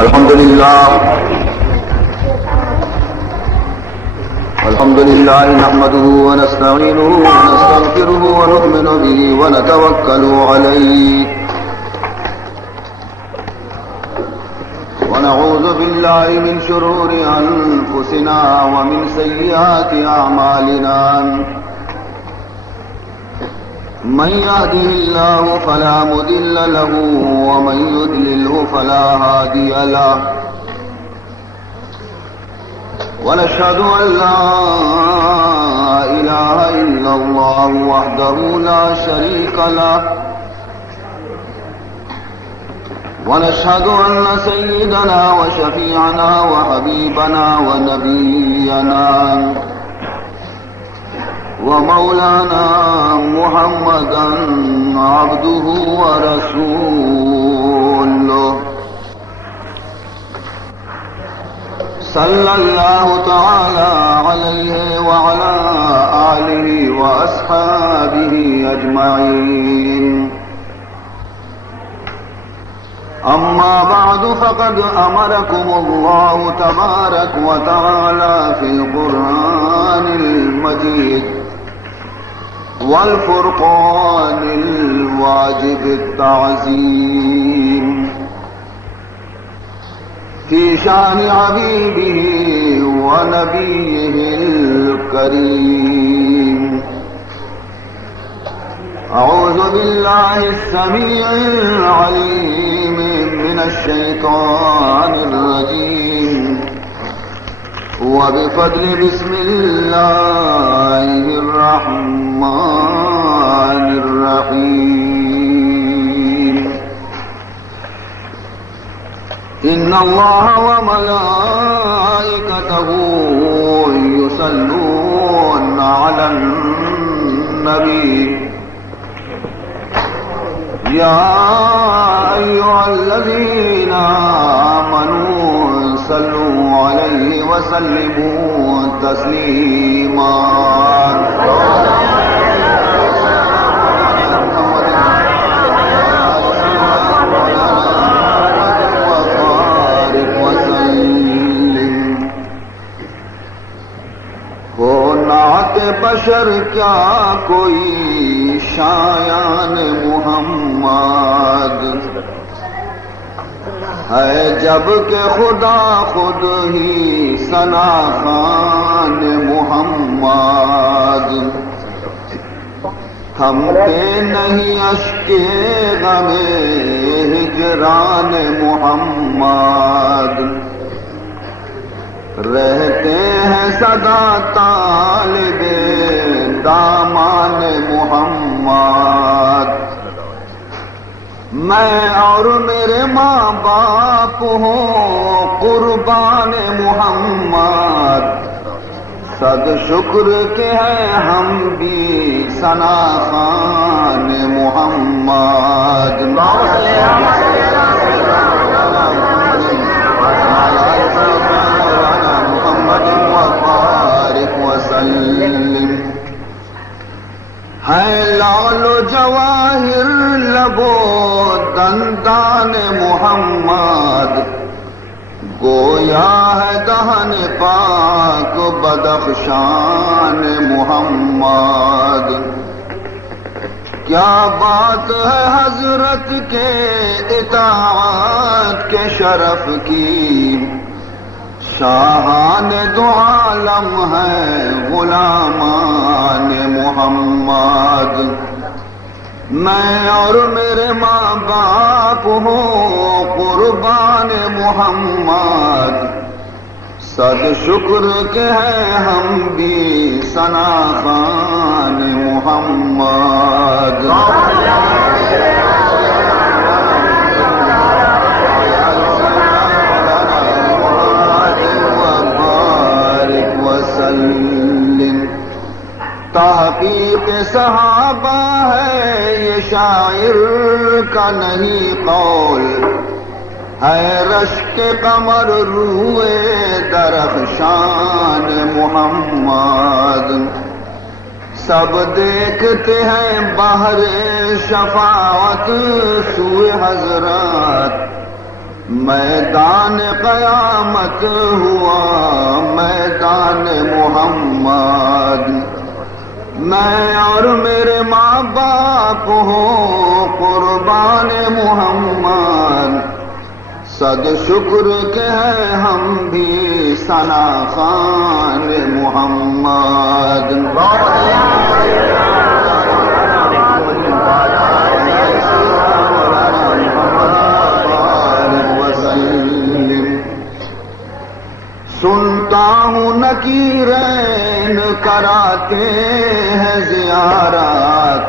الحمد لله نحمده ونستعينه ونستغفره ونؤمن به ونتوكل عليه ونعوذ بالله من شرور أنفسنا ومن سيئات أعمالنا من يهده الله فلا مضل له ومن يضلله فلا هادي له ونشهد أن لا إله إلا الله وحده لا شريك له ونشهد أن سيدنا وشفيعنا وحبيبنا ونبينا ومولانا محمدا عبده ورسوله صلى الله تعالى عليه وعلى آله وأصحابه أجمعين أما بعد فقد أمركم الله تبارك وتعالى في القرآن المجيد والفرقان الواجب التعظيم في شان حبيبه ونبيه الكريم أعوذ بالله السميع العليم من الشيطان الرجيم وبفضل بسم الله الرحمن الرحيم إن الله وملائكته يصلون على النبي يا أيها الذين آمنوا صلوا عليه وسلموا تسليما بشر کیا کوئی شایان محمد ہے جب کہ خدا خود ہی ثنا خوان محمد تھمتے نہیں اشک غم ہجران محمد رہتے ہیں سدا طالب دامان محمد میں اور میرے ماں باپ ہوں قربان محمد صد شکر کے ہیں ہم بھی ثنا خوان محمد ہے لال و جواہر لبو دندان محمد گویا ہے دہن پاک بدخشان محمد کیا بات ہے حضرت کے اطاعت کے شرف کی شاہان دو عالم ہے غلامان محمد میں اور میرے ماں باپ ہوں قربان محمد صد شکر کے ہیں ہم بھی ثنا خوان محمد تحقیق صحابہ ہے یہ شاعر کا نہیں قول ہے رشک قمر روئے درخشان محمد سب دیکھتے ہیں بحر شفاعت سوئے حضرات میدان قیامت ہوا میدان محمد، میں اور میرے ماں باپ ہوں قربان محمد، صد شکر کے ہیں ہم بھی ثنا خوان محمد۔ سنتا ہوں نکیرین کراتے ہیں زیارت،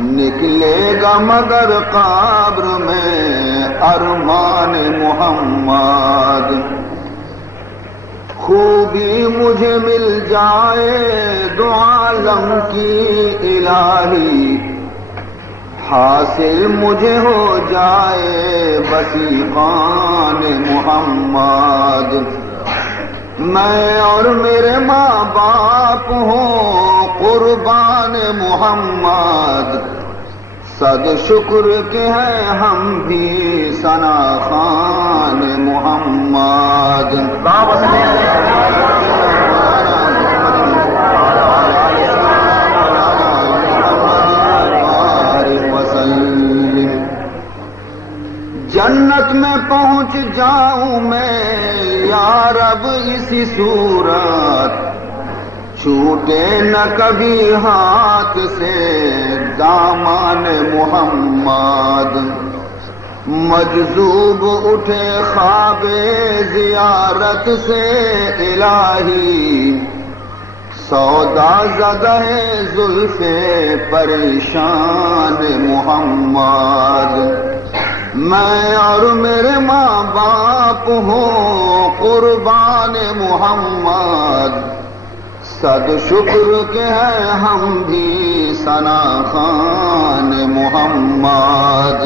نکلے گا مگر قبر میں ارمان محمد، خوبی مجھے مل جائے دو عالم کی الہی، حاصل مجھے ہو جائے وصیقان محمد، میں اور میرے ماں باپ ہوں قربان محمد، صد شکر کے ہیں ہم بھی ثنا خوان محمد۔ جنت میں پہنچ جاؤں میں یا رب اسی صورت، چھوٹے نہ کبھی ہاتھ سے دامان محمد، مجذوب اٹھے خواب زیارت سے الہی، سودا زدہ زلف پریشان محمد، میں اور میرے ماں باپ ہوں قربان محمد، صد شکر کے ہیں ہم بھی ثنا خوان محمد۔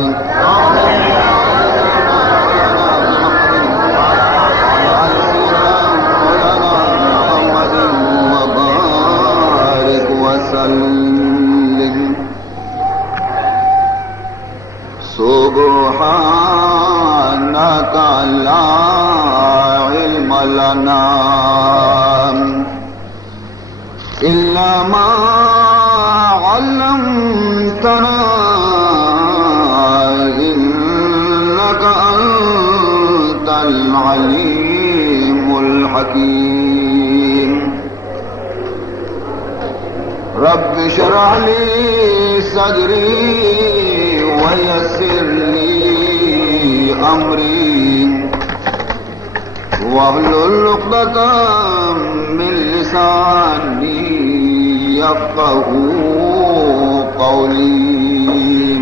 وبارک وسلم۔ سبحانك لا علم لنا إلا ما علمتنا إنك أنت العليم الحكيم، رب اشرح لي صدري ويسر لي أمري واحلل عقدة من لساني يفقهوا قولي،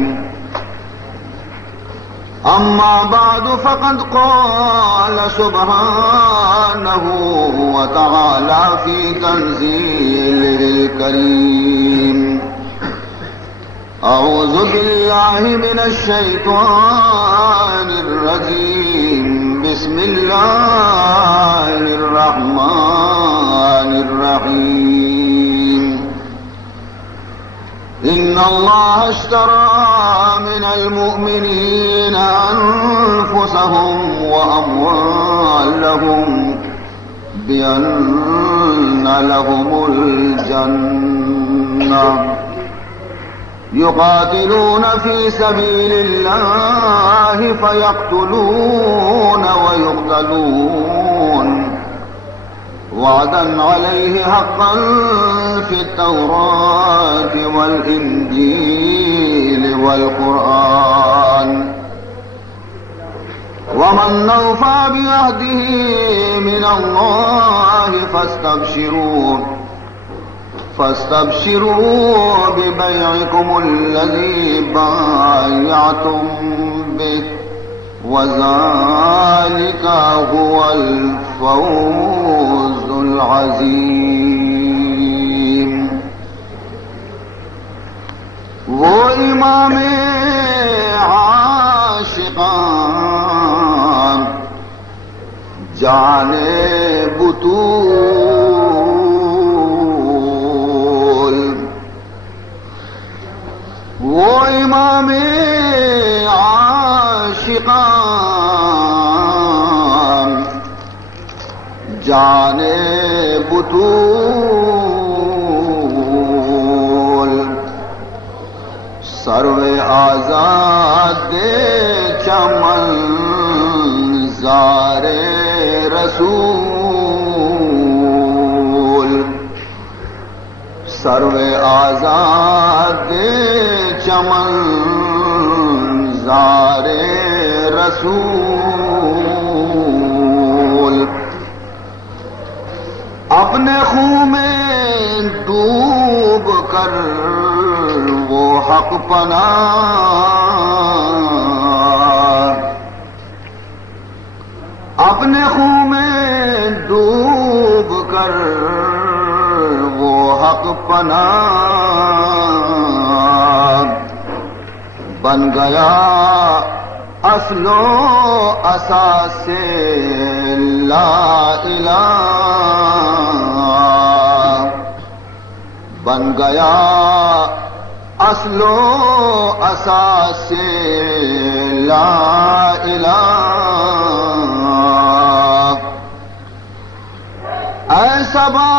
أما بعد فقد قال سبحانه وتعالى في تنزيله الكريم، أعوذ بالله من الشيطان الرجيم، بسم الله الرحمن الرحيم، إن الله اشترى من المؤمنين أنفسهم وأموالهم بأن لهم الجنة، يقاتلون في سبيل الله فيقتلون ويقتلون، وعدا عليه حقا في التوراة والإنجيل والقرآن، ومن أوفى بعهده من الله فاستبشروا ببيعكم الذي بايعتم به، وذلك هو الفوز العظيم۔ وہ امام عاشقان جانے بطول، وہ امام عاشقان شان بطول سرو آزاد چمن زار رسول سرو آزاد چمن زار رسول اپنے خون میں ڈوب کر وہ حق پناہ اپنے خون میں ڈوب کر وہ حق پناہ بن گیا اصل و اساس لا الہ بن گیا اصل و اساس لا الہ اے صبا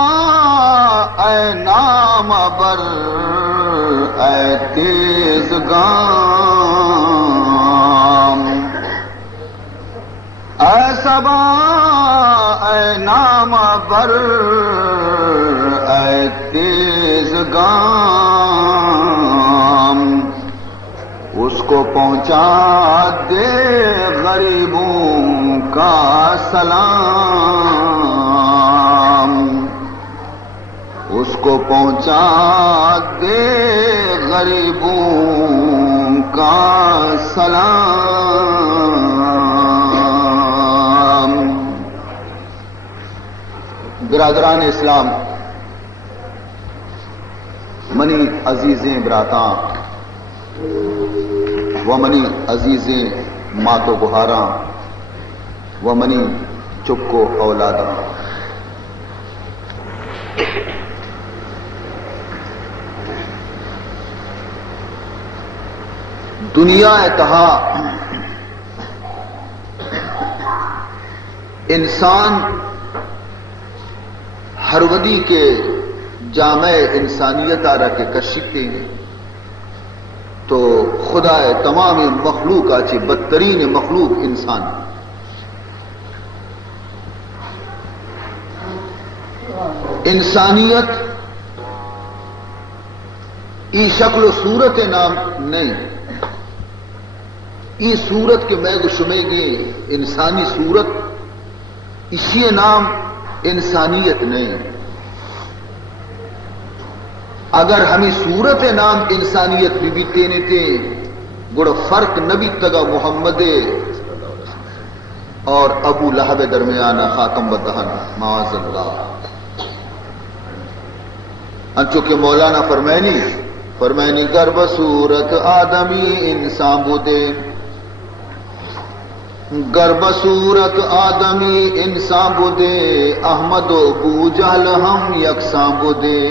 اے نام بر اے تیز گام اے صبا اے نام بر اے تیز گام اس کو پہنچا دے غریبوں کا سلام اس کو پہنچا دے غریبوں کا سلام۔ برادران اسلام، منی عزیزیں براتاں و منی عزیزیں ماتو گہاراں و منی چکو اولاداں، دنیا تہا انسان ہر ودی کے جامع انسانیت آرہ کے کشیتے ہیں تو خدا تمام مخلوق آچے بدترین مخلوق انسان انسانیت ای شکل و صورت نام نہیں، ای صورت کے میں گشمے گے انسانی صورت اسی نام انسانیت نہیں۔ اگر ہمیں صورت نام انسانیت بھی بیتے نیتے گڑ فرق نبی تگا محمد اور ابو لہب درمیانہ خاتم بدہن معاذ اللہ۔ انچو کہ مولانا فرمائنی گرب صورت آدمی انسان بودے، گرب صورت آدمی انسان بودے، احمد و ابو جہل ہم یکساں بودے۔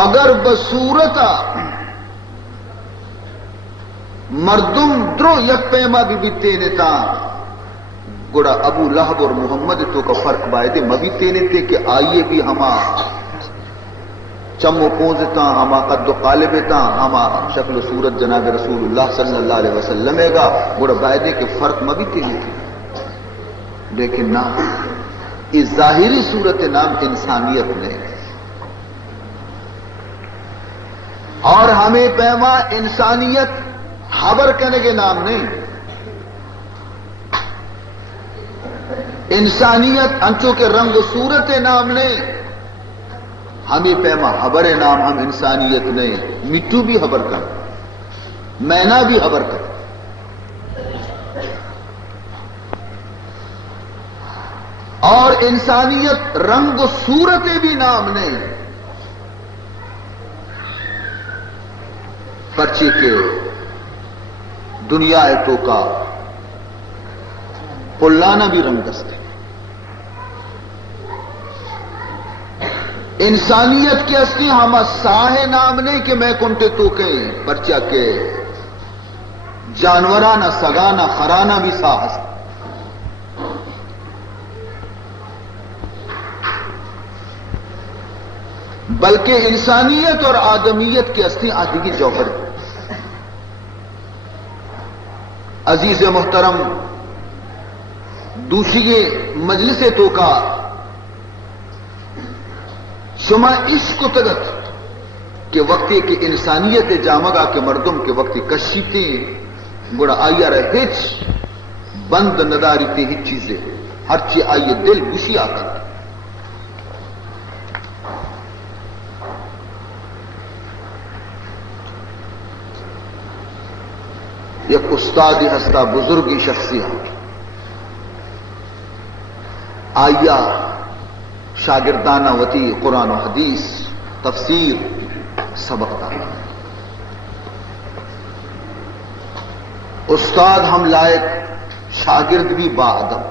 اگر بصورتا مردم درو یک پیما بھی بیتے نیتا گڑا ابو لہب اور محمد تو کا فرق بائدے مبیتے نیتے کہ آئیے بھی ہما چمو پوزتا ہما قد و قالبتا ہما شکل و صورت جناب رسول اللہ صلی اللہ علیہ وسلم گا گڑا بائدے کے فرق مبیتے نیتے، لیکن نہ اس ظاہری صورت نام انسانیت نے، اور ہمیں پیما انسانیت خبر کرنے کے نام نہیں، انسانیت انچو کے رنگ صورت نام نہیں، ہمیں پیما خبر نام ہم انسانیت نہیں۔ مٹو بھی خبر کر، مینا بھی خبر کر، اور انسانیت رنگ صورت بھی نام نہیں، پرچے کے دنیا تو کا پلانا بھی رنگ دستے، انسانیت کے اصلی ہم ساہ نام نہیں کہ میں کنٹے تو کے پرچا کے جانورانہ سگانا خرانہ بھی ساہ بلکہ انسانیت اور آدمیت کی اصلی آدمی جوہر ہے۔ عزیز محترم، دوسری مجلس تو کا شما عشق تگت کہ وقتی کی انسانیت جامگا کے مردم کے وقتی کشیتے گڑا آیا رہے بند نداری تے ہی چیزیں ہر چیز آئیے دل گشی آکر یک استاد ہستا بزرگی شخصیت آیا شاگردانہ وتی قرآن و حدیث تفسیر سبق دانا استاد ہم لائق شاگرد بھی با ادب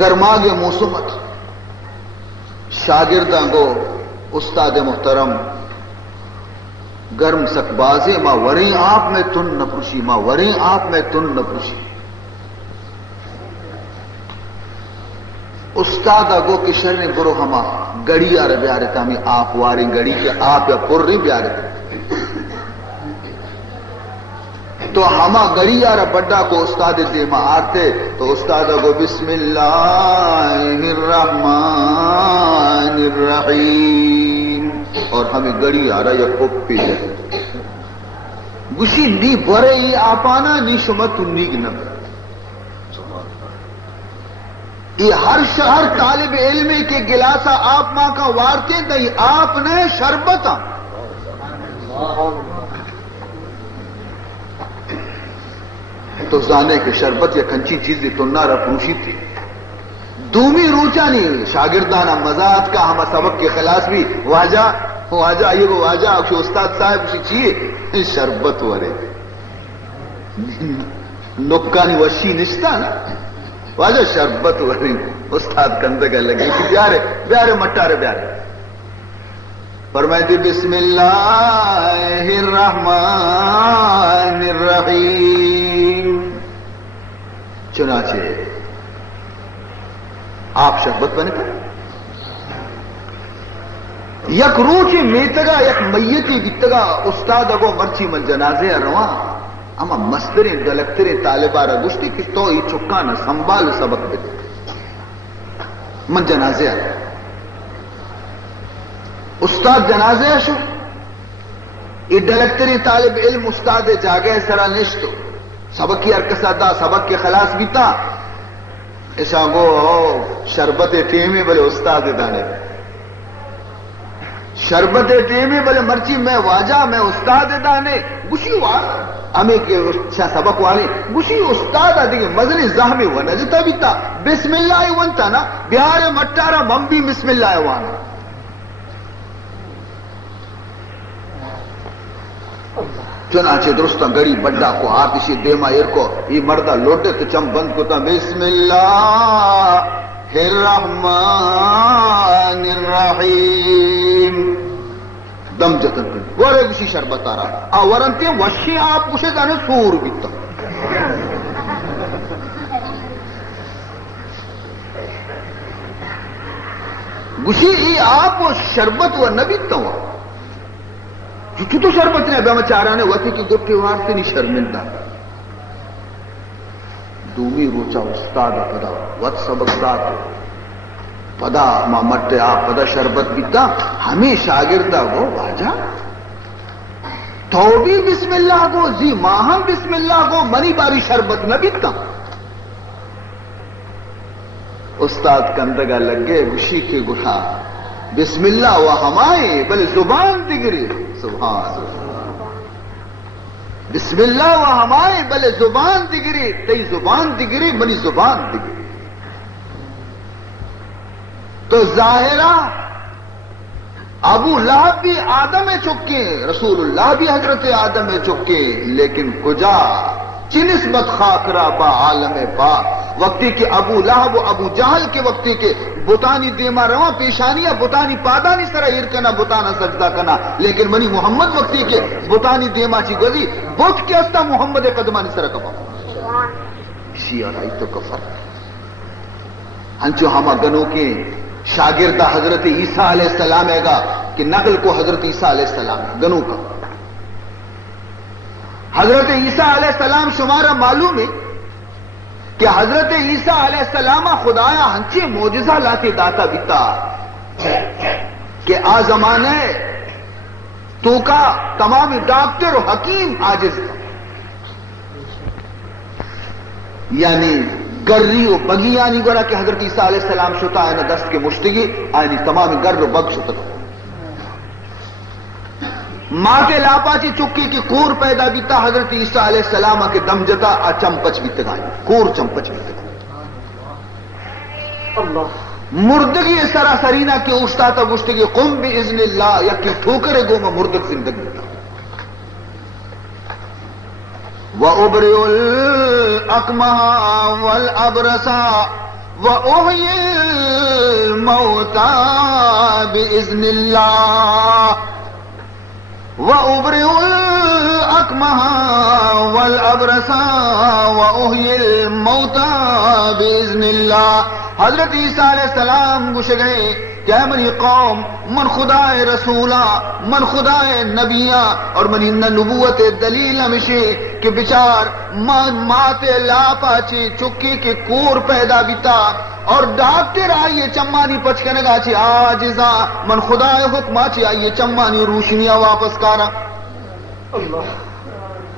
گرماگ موسمت شاگرداں گو استاد محترم گرم سک بازے ماں وریں آپ میں تن نہ پرشی ماں وریں آپ میں تن نہ پرشی استاد اگو کشر نے برو ہما گڑی آر بیارے تامی آپ واریں گڑی کے آپ یا پر رہی بیارے تو ہما گڑی آر بڑا کو استاد دیما آرتے تو استاد اگو بسم اللہ الرحمن الرحیم اور ہمیں گڑی آ رہا یا پپی ہے گوشی نی برے ہی آپانا نی شمت نیگ نہ یہ ہر شہر طالب علم کے گلاسا آپ ماں کا وارتے دئی آپ نے شربتا تو زانے کے شربت یا کنچی چیزیں تو نہ رپوشی تھی دومی روچا نہیں شاگردانہ مزاج کا ہم سبق کے خلاص بھی واجہ یہ وہ واجہ کہ استاد صاحب اسی چیئے شربت ورے نکانی وشی نشتا نا واجہ شربت ورے استاد کندگا لگے کہ بیارے بیارے مٹارے بیارے فرمائے بسم اللہ الرحمن الرحیم چنانچہ آپ شربت بنے پر یک روچی میتگا یک میتی بیتگا استاد اگو مرچی من جنازے روان اما مستریں دلکتریں طالبارا گشتی کہ تو ہی چکانا سنبھال سبق بیتے من جنازے استاد جنازے شو یہ دلکتری طالب علم استاد جاگے سرا نشتو سبق کی ارکسا دا سبق کے خلاص بیتا ایسا گو شربت ٹیمی بلے استاد دانے شربت ٹیمی بلے مرچی میں واجہ میں استاد دانے گوشی والا ہمیں کہ سبق والے گوشی استاد دیکھیں مزنی زہمی ونجتا بیتا بسم اللہ ونتا نا بیارے مٹارا ممبی بسم اللہ وانا چنانچہ درستہ گڑی بڑا کو آپ اسی دیما ایر کو یہ مردہ لوٹے تو چم بند کو تا بسم اللہ الرحمن الرحیم دم جتن کن گورے کسی شربت آ رہا آورنتے وشی آپ کچھے جانے سور بیتا گوشی ای آپ شربت و نبیتا ہوا تو شربت نے ابھی چارانے وقتی کی گفتے وارتے نہیں شرمندہ دومی روچا استاد پدا وقت سبق داتو پدا مامٹے آپ پدا شربت بیتا ہمیں شاگردہ گو واجہ تو بھی بسم اللہ گو زی ماہم بسم اللہ گو منی باری شربت نہ بیتا استاد کندگا لگے گوشی کے گھا بسم اللہ و ہمائے بلے زبان دگری سبحان بسم اللہ و ہمائے بلے زبان دگری تی زبان دگری منی زبان دگری تو ظاہرہ ابو لہب بھی آدم چکے رسول اللہ بھی حضرت آدم چکے لیکن کجا چی نسبت خاکرہ با عالم پاک وقتی کے ابو لہب و ابو جہل کے وقتی کے بتانی دیما رواں پیشانیاں بتانی پادانی سرا ارکنا بتانا سجدہ کنا لیکن منی محمد وقتی کے بتانی دیما چی گزی بت کے استا محمد قدمانی سرا کپا اسی آرائی تو کفر ہنچو ہما گنو کے شاگردہ حضرت عیسیٰ علیہ السلام ہے گا کہ نقل کو حضرت عیسیٰ علیہ السلام ہے گنو کا حضرت عیسیٰ علیہ السلام شمارا معلوم ہے کہ حضرت عیسیٰ علیہ السلام خدایا ہنچے موجزہ لاتے داتا بیتا کہ آ زمانے تو کا تمام ڈاکٹر و حکیم عاجز تھا، یعنی گری و بگی آنی گورا کہ حضرت عیسیٰ علیہ السلام شتا آئینہ دست کے مشتگی آئینی تمامی گر و بگ شتا تھا. ماں کے لاپاچی چکی کی کور پیدا بیتا حضرت عیسیٰ علیہ السلام کے دم جتا چمپچ بیتا گائی کور چمپچ بیتا گائی اللہ مردگی سراسرینا کی اوشتا تا گشتگی قم باذن اللہ یکی ٹھوکرے گو میں مردگ زندگی بیتا وَأُبْرِئُ الْأَكْمَحَ وَالْأَبْرَصَ وَأُحْيِي الْمَوْتَى بِإِذْنِ اللَّهِ وَأُبْرِئُ الْأَكْمَحَ وَالْأَبْرَصَ وَأُحْيِي الْمَوْتَى بِإِذْنِ اللَّهِ. حضرت عیسیٰ علیہ السلام گوش گئے کہ اے منی قوم من خدا رسولہ من خدا نبیہ اور منی نبوت دلیل ہمشے کہ بچار ماتے لاپا چے چکی کے کور پیدا بیتا اور ڈاکٹر آئیے چمانی پچکنگا چے آجزا من خدا حکمہ چے آئیے چمانی روشنیاں واپس کارا اللہ.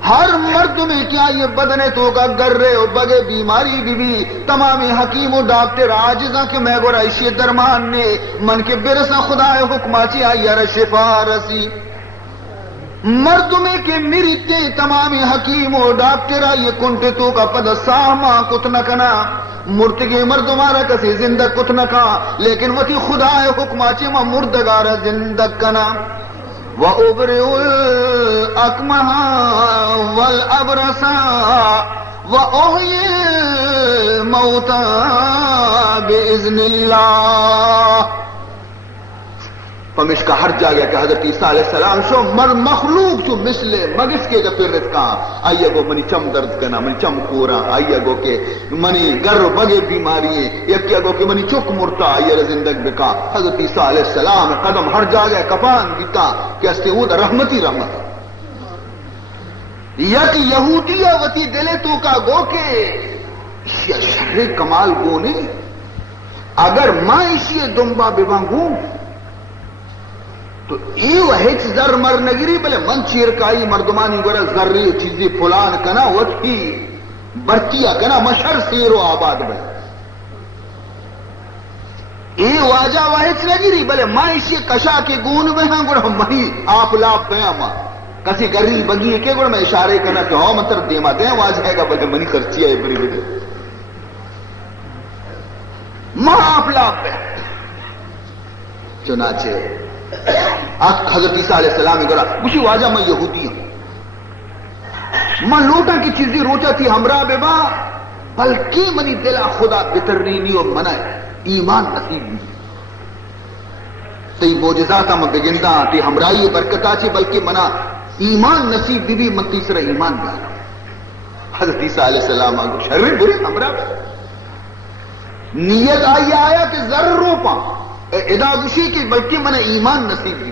ہر مرد میں کیا یہ بدنے تو کا گرے و بگے بیماری بھی تمام حکیم و ڈاکٹر آجزاں کہ میں گورا اسی درمان نے من کے برسا خدا حکماچی آئی شفا رسی مرد میں کہ میریتے تمام حکیم و ڈاکٹر آئی کنٹے تو کا پد ساما کت نکنا مرتگی مرد مارا کسی زندہ کت نکا لیکن وتی خدا حکماچی ما مردگارا زندہ کنا وَأُبْرِئُ الْأَكْمَحَ وَالْأَبْرَصَ وَأُحْيِي الْمَوْتَى بِإِذْنِ اللَّهِ. پمش کا ہر جا گیا کہ حضرت عیسیٰ علیہ السلام شو مخلوق جو مثل مگس کے گپر رتکا آئیے گو منی چم درد کنا منی چم کورا آئیے گو کہ منی گر بگے بیماری یکی گو کہ منی چک مرتا آئیے زندگ بکا. حضرت عیسیٰ علیہ السلام قدم ہر جا گیا کپان دیتا کہ اس کے وہ رحمتی رحمت یک یہودیہ وتی دلے تو کا گو کہ شر کمال گو نہیں اگر ماں اسی دنبا ببانگوں تو ایو ہیچ ذر مر نگری بلے من چیرکائی مردمانی گورا ذری چیزی پلان کنا وچی برچیا کنا مشر سیر و آباد بلے ایو آجا وہیچ نگری بلے ماں اسی کشا کے گون میں ہاں گورا مہی آپ لاپ پیا ماں کسی گری بگی کے گورا میں اشارے کنا کہ ہاں مطر دیما دیں واج ہے گا بلے منی خرچی ہے بری بلے ماں آپ لاپ پیا چنانچہ حضرت عیسیٰ علیہ السلام نے کہا کچھ واجہ میں یہودی ہوں میں لوٹا کی چیزیں روچا تھی ہمراہ بے با بلکہ منی دلہ خدا بترینی اور منع ایمان نصیب بھی تی موجزات میں بگندہ تی ہمراہی برکتا چی بلکہ منع ایمان نصیب بھی من تیسرا ایمان بھی حضرت عیسیٰ علیہ السلام آگو شر بری ہمراہ نیت آیا کہ ضرور روپا ادا گشی کی بلکہ من ایمان نصیب بھی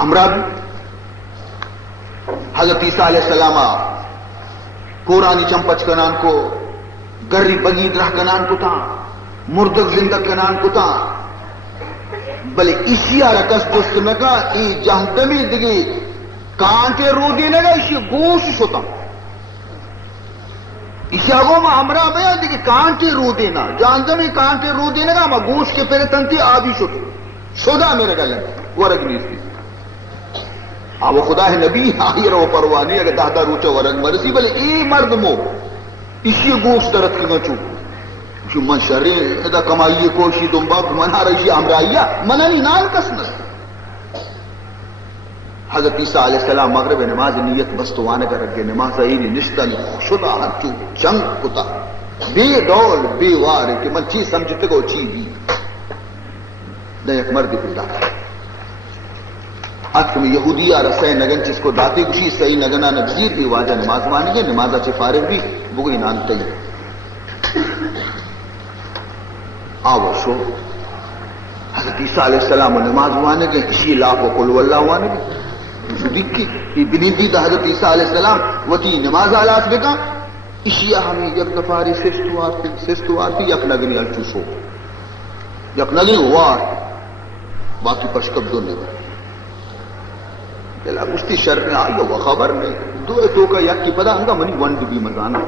ہمراہ بھی حضرت عیسیٰ علیہ السلام قرآنی چمپچ کنان کو گری بگید رہ کنان کو تھا مردگ زندہ کنان کو تھا بلے اشیا رکس دست نگا ای جہنمی دگی کانٹے رو دی نگا اسی گوش شتا اسی آگو ما ہمراہ بیان دیکھ کانٹے رو دینا جانتا میں کانٹے رو دینا گا ما گوش کے پہلے تنتی آبی شدہ میرے گلن ورگ نہیں تھی وہ خدا ہے نبی آئی رو پروانی اگر دہدہ روچا ورگ مرسی بلے ای مرد مو اسی گوش درد کی گچو اسی من شرے ادا کمائیے کوشی دنبا منا رہی ہمراہیا منانی نان کسنس حضرت عیسیٰ علیہ السلام مغرب نماز نیت بستوانے کا رکھے نماز اینی نشتہ شدہ ہنچو جنگ کتا بے دول بے وارے کہ من چیز سمجھتے گو چی بھی نہ ایک مرد پتا اتھ میں یہودیہ رسے نگن چیز کو داتے گوشی صحیح نگنا نبزیر بھی واجہ نماز مانی گے نمازہ چے فارغ بھی بگئی نانتا ہی آو شو حضرت عیسیٰ علیہ السلام نماز وانے کے اسی لاکھ و قلو اللہ وانے کے دیکھی یہ بنیدی دا حضرت عیسیٰ علیہ السلام وتی نماز آلاس بکا اشیا ہمیں یک دفاری سستوار یک نگنی الچوسو یک نگنی وار باقی پشکب دو نگر دلا گشتی شر میں آئی وہ خبر نہیں دو تو کا یک کی پدا انگا منی ونڈ بھی مزانا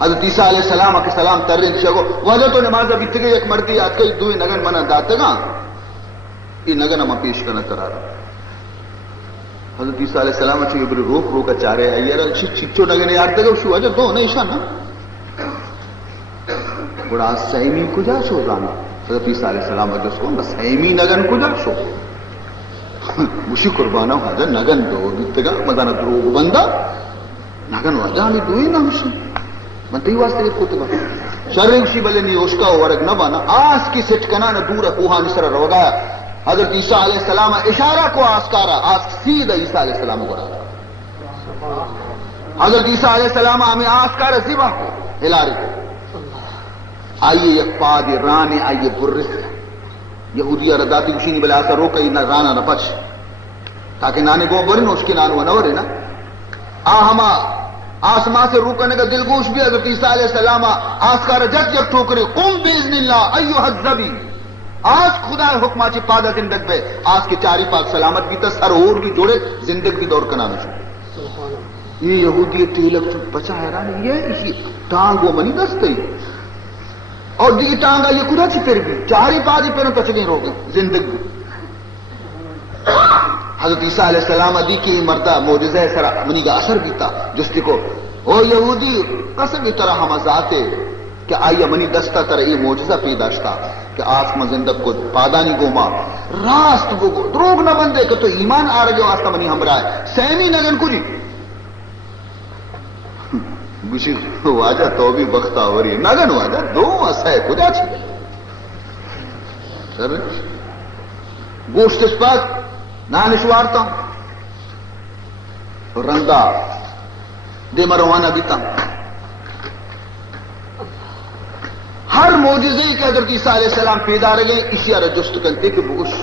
حضرت عیسیٰ علیہ السلام کے سلام ترین شگو وجہ تو نماز ابھی تگے یک مردی آت کئی دوئی نگن منا داتگا یہ نگن اما پیش کرنا کرا رہا حضرت عیسیٰ علیہ السلام اچھو یہ بری روکا چارے آئی رہا چچو نگن یارتے گا شو وجہ دو نہیں شانا بڑا سیمی کجا شو رانا حضرت عیسیٰ علیہ السلام وجہ اس کو سیمی نگن کجا شو مشی قربانا وجہ نگن دو دیتگا مدانا دروگ بندہ نگن وجہ ہمیں دوئی نا مشی من تی واسطے یہ کتبہ شرنگ شی بلے نہیں اوشکا ورگ نہ بانا آس کی سٹکنا نہ دورا کوہا نسر روگایا حضرت عیسیٰ علیہ السلام اشارہ کو آسکارا آس سیدھا عیسیٰ علیہ السلام کو رہا حضرت عیسیٰ علیہ السلام ہمیں آسکارا زبا کو ہلاری کو آئیے یک پادی رانے آئیے برس یہودیہ رداتی کشینی بلے آسا روکا ہی نہ رانا نہ پچ تاکہ نانے گو برن اس کے نانو نورے نا ہما آسمان سے روکنے کا دل گوش بھی حضرت عیسیٰ علیہ السلام آسکار جت یک ٹھوکرے قم بیزن اللہ ایوہ الزبی آج خدا حکمہ چی پادا زندگ بے آج کے چاری پاک سلامت بھی تا سر اور بھی جوڑے زندگ بھی دور کنانا چھو یہ یہودی تیلک چھو بچا حیران یہ اسی ٹانگو منی دستے اور دی ٹانگا یہ کدا چی پھر بھی چاری پادی پھروں تچگیں روگے زندگ بھی حضرت عیسیٰ علیہ السلام دی کی مردہ موجزہ سرا منی کا اثر بھی تھا جستی کو او یہودی قسم کی طرح ہم ذاتے کہ آئیے منی دستا طرح یہ موجزہ پیداشتا کہ آسما زندگ کو پادانی گوما راست گو دروگ نہ بندے کہ تو ایمان آ رہے آستا منی ہمراہ ہے سیمی نگن کو جی بشی واجہ تو بھی بختہ ہو رہی ہے نگن واجہ دو اسے کجا چھے سر گوشت اس پاک نانشوارتا رندا دے مروانہ بیتا ہر موجزے کے حضرت عیسیٰ علیہ السلام پیدا رہے اسی آرہ جست کنتے کہ بگوش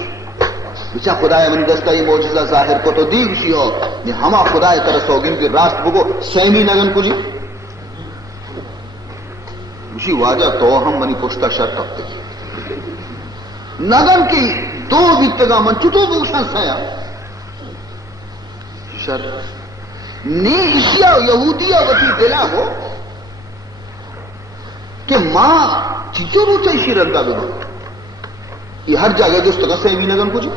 بچا خدای منی دستا یہ موجزہ ظاہر کو تو دی گشی ہو یہ ہما خدای طرح سوگن کی راست بگو سیمی نگن کو جی گشی واجہ تو ہم منی پوشتا شرط اپتے نگن کی دو بیتگا من چطو بوشن سیا شر نی اشیا یہودیہ وتی دلا ہو کہ ماں چیزوں روچا اسی رنگا بنا یہ ہر جگہ جست کا سیمی نگن کچھ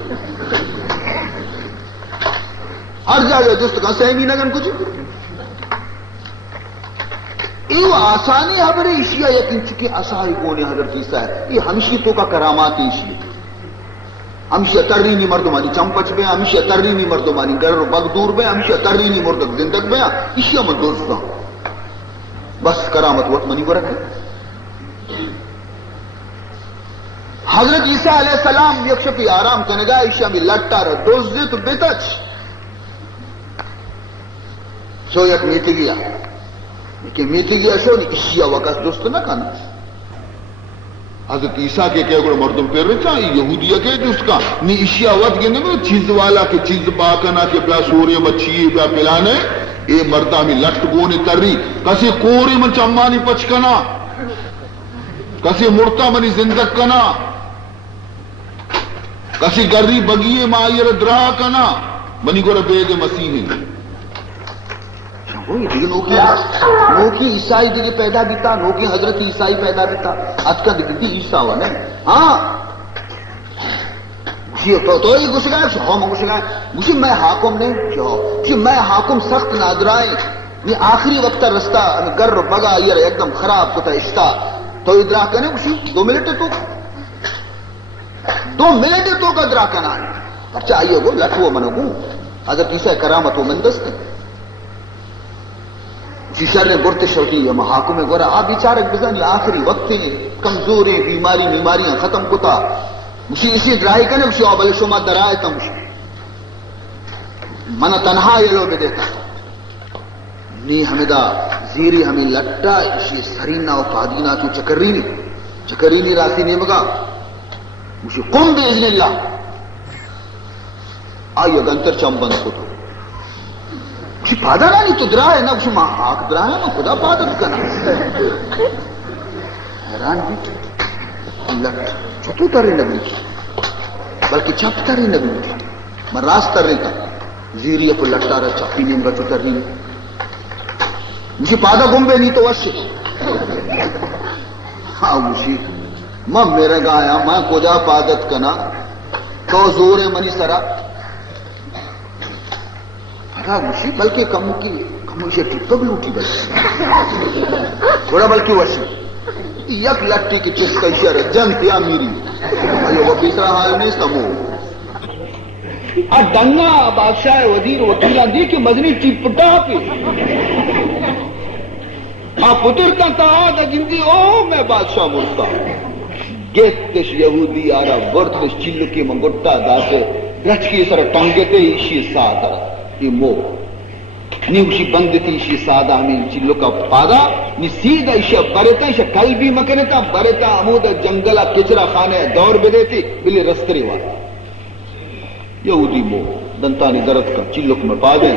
ہر جگہ جست کا سیمی نگن کچھ یہ آسانی ہمارے اشیا یقین چکی آسانی کونے حضرت عیسیٰ ہے یہ ہمشی تو کا کرامات اشیا ہمشی ترینی مردمانی چمپچ بے ہمشی ترینی مردمانی گر بگ دور بے ہمشی ترینی مردک زندگ بے اشیا من دوستا بس کرامت وقت منی برک ہے حضرت عیسیٰ علیہ السلام یکشپی آرام کنگا اشیا میں لٹا رہا دوزت بیتچ سو یک میتی گیا کہ میتی گیا سو نہیں اشیا وقت دوست نہ کھانا حضرت عیسیٰ کے کیا گوڑا مردم پیر رہتا ہے یہودیہ کے جو اس کا نی اشیاء وقت گئے میں چیز والا کے چیز باکنا کے پلا سوری مچھیے پلا پلانے اے مردہ میں لٹ گونے تر رہی کسی کوری من چمانی پچکنا کسی مرتا منی زندگ کنا کسی گری بگیے مائیر درا کنا منی گوڑا بید مسیح نوکی عیسائی دیگے پیدا بیتا نوکی حضرت عیسائی پیدا بیتا اتکا دیگی عیسیٰ ہوا نہیں ہاں تو یہ گوشت گئے ہو میں گوشت گئے گوشت میں حاکم نہیں کہ میں حاکم سخت نادرائیں یہ آخری وقت رستہ گر بگا یہ ایک دم خراب کتا اشتا تو ادرا کنے گوشت 2 منٹ تو 2 منٹ تو کا ادرا کنا اچھا آئیے گو لٹھو منگو حضرت عیسیٰ کرامت و مندست ہے شر نے برتے شوٹی یا محاکم میں گورا آپ بیچارک بزن یہ آخری وقت ہیں کمزوری بیماریاں ختم کتا مجھے اسی درائی کرنے مجھے آبال شما درائے تا مجھے منا تنہا یہ لو بے دیتا نی ہمیں دا زیری ہمیں لٹا اسی سرینا و قادینا چو چکر رہی نہیں چکرینی راسی نیمگا مجھے قم باذن اللہ آئی اگنتر چمبند کو تو مجھے پادا رانی تو درا ہے نا مجھے ماں آکھ درا ہے نا خدا پادت کنا حیران بھی لٹ چھتو ترے نبی کی بلکہ چپ ترے نبی کی میں راست تر رہی تھا زیری اپر لٹا رہا چپی نیمگا چھو تر رہی مجھے پادا گمبے نہیں تو وش ہاں مجھے ماں میرے گا آیا ماں کجا پادت کنا تو زور منی سرا پڑا مجھے بلکہ کموشی ٹپک لوٹی بلکہ تھوڑا بلکہ وشی یک لٹی کی چس کا اشارہ جن تیا میری وہ بیسرا حال نہیں سمو ڈنگا بادشاہ وزیر وکیلہ دی کہ مزنی ٹپٹا پہ پترتا تا آدھا گندی او میں بادشاہ مرتا گیتش یہودی آرہ ورتش چلو کی منگوٹا داسے رچ کی سر ٹنگتے ایشی سادہ یہ مو نی اسی بندتی ایشی سادہ ہمیں چلو کا پادا نی سیدھا ایشی برتا ایشی قلبی مکنتا برتا عمود جنگلہ کچرا خانے دور بدیتی بلی رستری والا یہودی مو دنتانی درد کا چلک میں پا دیں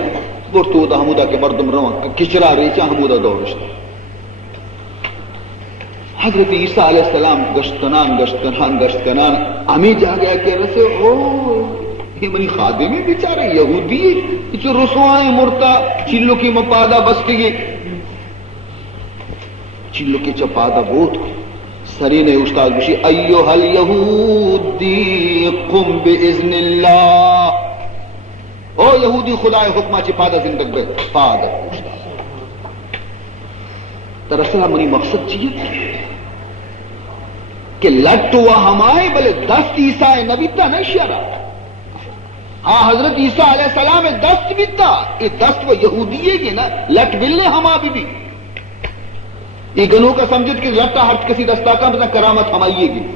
گرتو دا حمودہ کے مردم روان کچرا ریچا حمودہ دورشتا حضرت عیسیٰ علیہ السلام گشتنان امی جا گیا کہ رسے او یہ منی خادم ہے بیچارے یہودی جو رسوائیں مرتا چلو کی مپادہ بستگی چلو کی چپادہ بوت سرین استاد بشی ایوہ الیہودی قم باذن اللہ او یہودی خدا حکمہ چپادہ زندگ بے پادہ استاد دراصل منی مقصد چاہیے کہ لٹ و ہمائے بلے دست عیسیٰ نبی تا نہیں شیرہ ہاں حضرت عیسیٰ علیہ السلام دست بھی تا یہ دست و یہودیے گی نا لٹ بلنے ہما بھی یہ گنوں کا سمجھت کہ لٹا ہر کسی دستا کا مطلب کرامت ہمائیے گی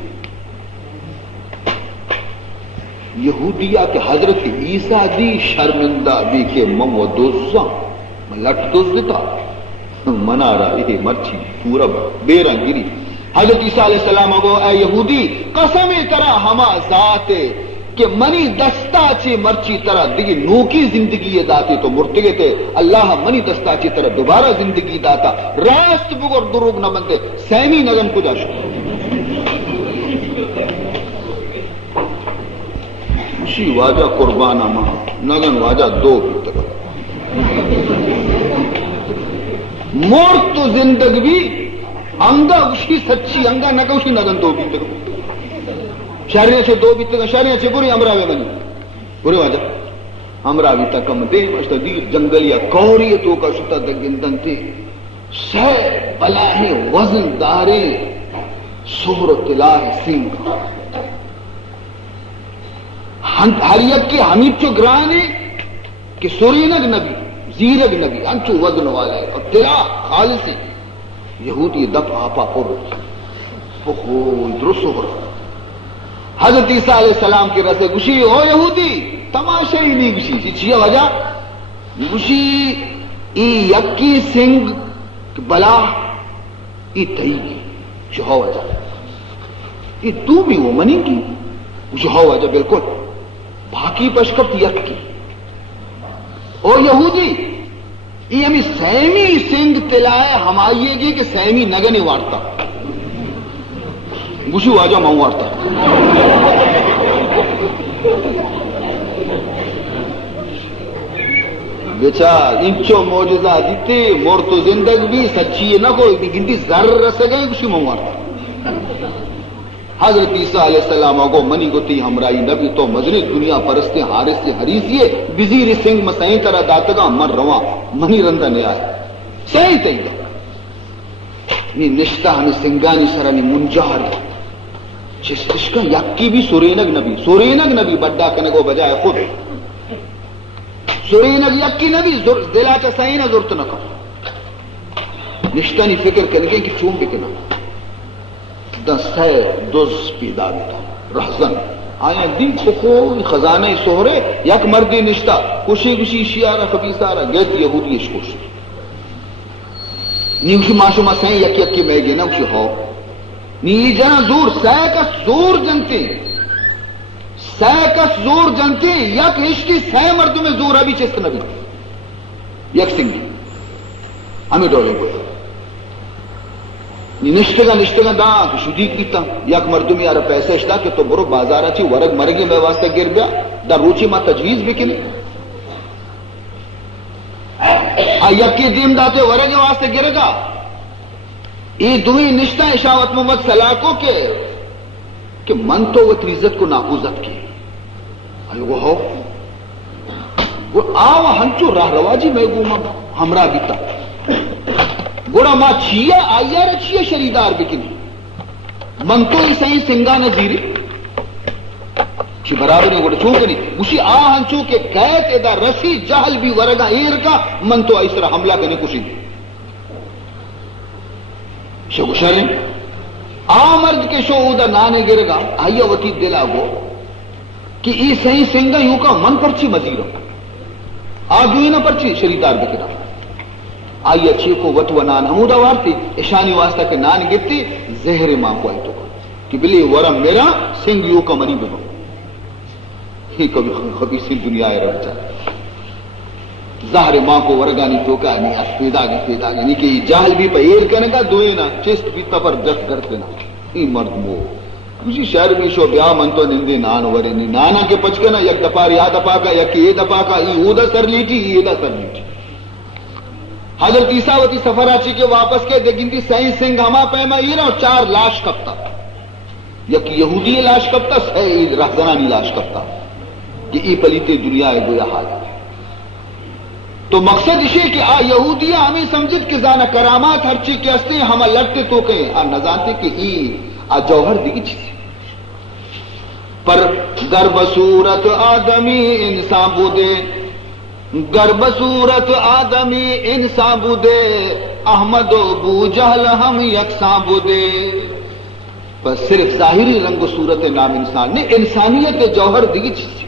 یہودیہ کہ حضرت عیسیٰ دی شرمندہ بھی کہ مم و دوزاں لٹ دوز دیتا منا رہا یہ مرچی پورا بیرہ گری حضرت عیسیٰ علیہ السلام کو اے یہودی قسم طرح ہما ذات کہ منی دستا چے مرچی طرح دیگی نوکی زندگی داتے تو مرتگے تھے اللہ منی دستا چے طرح دوبارہ زندگی داتا راست بگر دروگ نہ بنتے سیمی نگن کو جاشو اسی واجہ قربانہ ماں نگن واجہ دو بھی تک مرت تو زندگی بھی انگا اسی سچی انگا نگا اسی نگن دو بھی تک شہریاں چھے دو بھی تک شہریاں چھے بری امراوے بنی بری واجہ امراوی تکم دے مشتدیر جنگلیا کوریتوں کا شتا دگندن تے سہ بلاہ وزن دارے صورت اللہ سنگ ہر یک کی حمید چو گرانے کہ سورینگ نبی زیرگ نبی انچو وزن والے اور تیرا خالصی یہودی دپ آپا پر درست ہو رہا حضرت عیسیٰ علیہ السلام کی رسے گوشی او یہودی تماشا ہی نہیں گوشی چیئے وجہ گوشی ای یکی سنگ بلا ای تئی کی شہو وجہ ای تو بھی وہ منی کی شہو وجہ بالکل باقی پشکت یک کی او یہودی یہ ہمیں سیمی سنگ تلائے ہمائیے گی کہ سیمی نگنی وارتا گوشی واجہ ماں وارتا بیچار انچو موجزہ دیتے مور تو زندگ بھی سچی نہ کوئی بھی گنتی ذر رسے گئے گوشی ماں وارتا حضرت عیسیٰ علیہ السلام کو منی کو تی ہمرائی نبی تو مجرد دنیا پرستے حارس سے حریثیے وزیر سنگ مسائیں طرح داتگاں مر رواں منی رندہ نے آئے صحیح تیئے یہ نشتہ ہمیں سنگانی سرانی منجار چشکا یکی بھی سورینگ نبی بڑا کنے کو بجائے خود سورینگ یکی نبی دلا چا سہی نہ ضرورت نہ کرو نشتہ نہیں فکر کرنے کہ چون بکنا دس ہے دوز پیدا بیتا رہزن آیا دی خوی خزانہ سہرے یک مردی نشتا کشی کشی شیارہ خبیصارہ گیت یہودی اشکوش نیوشی ماشو مسائیں یک یک کی میں گے نا کشی ہو نی جنا زور سیکس زور جنتے سیکس زور جنتے یک ہشتی سی مردم زور ابھی چست نبی یک سنگی ہمیں ڈولے کو نشتگا دا شدی کیتا یک مردم یار پیسے اشتا کہ تو برو بازارا چی ورگ مرگی میں واسطہ گر بیا دا روچی ما تجویز بکنے یکی دیم داتے ورگ واسطے گر گا ای دوئی نشتہ اشاوت محمد صلاح کو کہ من تو وہ عزت کو ناقوزت کی وہ ہو وہ آو ہنچو راہ رواجی میں گوما ہمراہ بیتا گوڑا ما چھیا آیا رہ چھیا شریدار بکنی من تو اسے سنگا نظیری چھ برابر نے گوڑا چونکہ نہیں اسی آ ہنچو کہ قید ادا رسی جہل بھی ورگا ایر کا من تو اس طرح حملہ کرنے کسی دی شو شرم آ مرد کے شو دا نانے گرے گا آئیا وطی دلا گو کہ ای صحیح سنگا یوں کا من پرچی مزیرو آگوئی نہ پرچی شریدار بکرا آئیا چھے کو وط و نان ہمودا وارتی اشانی واسطہ کے نان گرتی زہر ماں کو آئی تو کہ بلی ورم میرا سنگ یوں کا منی بنو ہی کبھی خبیصی دنیا ہے رب چاہتا ظاہر ماں کو ورگانی ٹوکا نہیں پیدا یعنی کہ جاہل بھی پیر کہنے کا دوئے نا چست بھی تبر جخ کرتے نا ای مرد مو کسی شہر میں شو بیا من تو نندے نان ورے نی نانا کے پچ کے نا یک دپار یا دپا کا یک یہ دپا کا ای اودا سر لیٹی ای ایدا سر لیٹی حضرت عیسیٰ وتی سفر آچی کے واپس کے گنتی سائن سنگھ ہما پیما یہ نا 4 لاش کپتا یک یہودی لاش کپتا سی رہزنانی لاش کپتا کہ ای پلیتے دنیا ہے گویا حال ہے تو مقصد اسے کہ آ یہودیہ ہمیں سمجھت کہ زانا کرامات ہر چیز کے ہستے ہمیں لڑتے تو کہیں آ نزانتے کہ ای آ جوہر دیگی چیز پر گرب صورت آدمی انسان بودے گرب صورت آدمی انسان بودے احمد و بو جہل ہم یکساں بودے پر صرف ظاہری رنگ و صورت نام انسان نے انسانیت جوہر دیگی چیز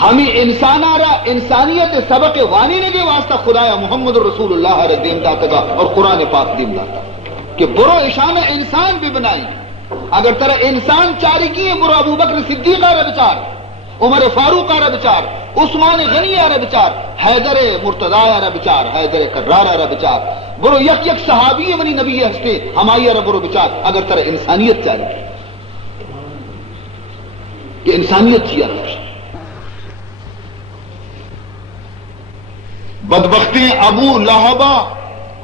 ہمیں انسان آ رہا انسانیت سبق وانی نے کے واسطہ خدایا محمد رسول اللہ رہ دیم داتا گا اور قرآن پاک دیم داتا کہ برو اشانہ انسان بھی بنائی اگر ترہ انسان چاری کیے برو ابو بکر صدیق آ رہا بچار عمر فاروق آ رہا بچار عثمان غنی آ رہا بچار حیدر مرتضی آ رہا بچار حیدر کرار آ رہا بچار برو یک یک صحابی منی نبی ہستے ہمائی آ رہا برو بچار اگر ترہ انسانیت چاری کی کہ انسانیت چیا رہا بدبختی ابو لہبا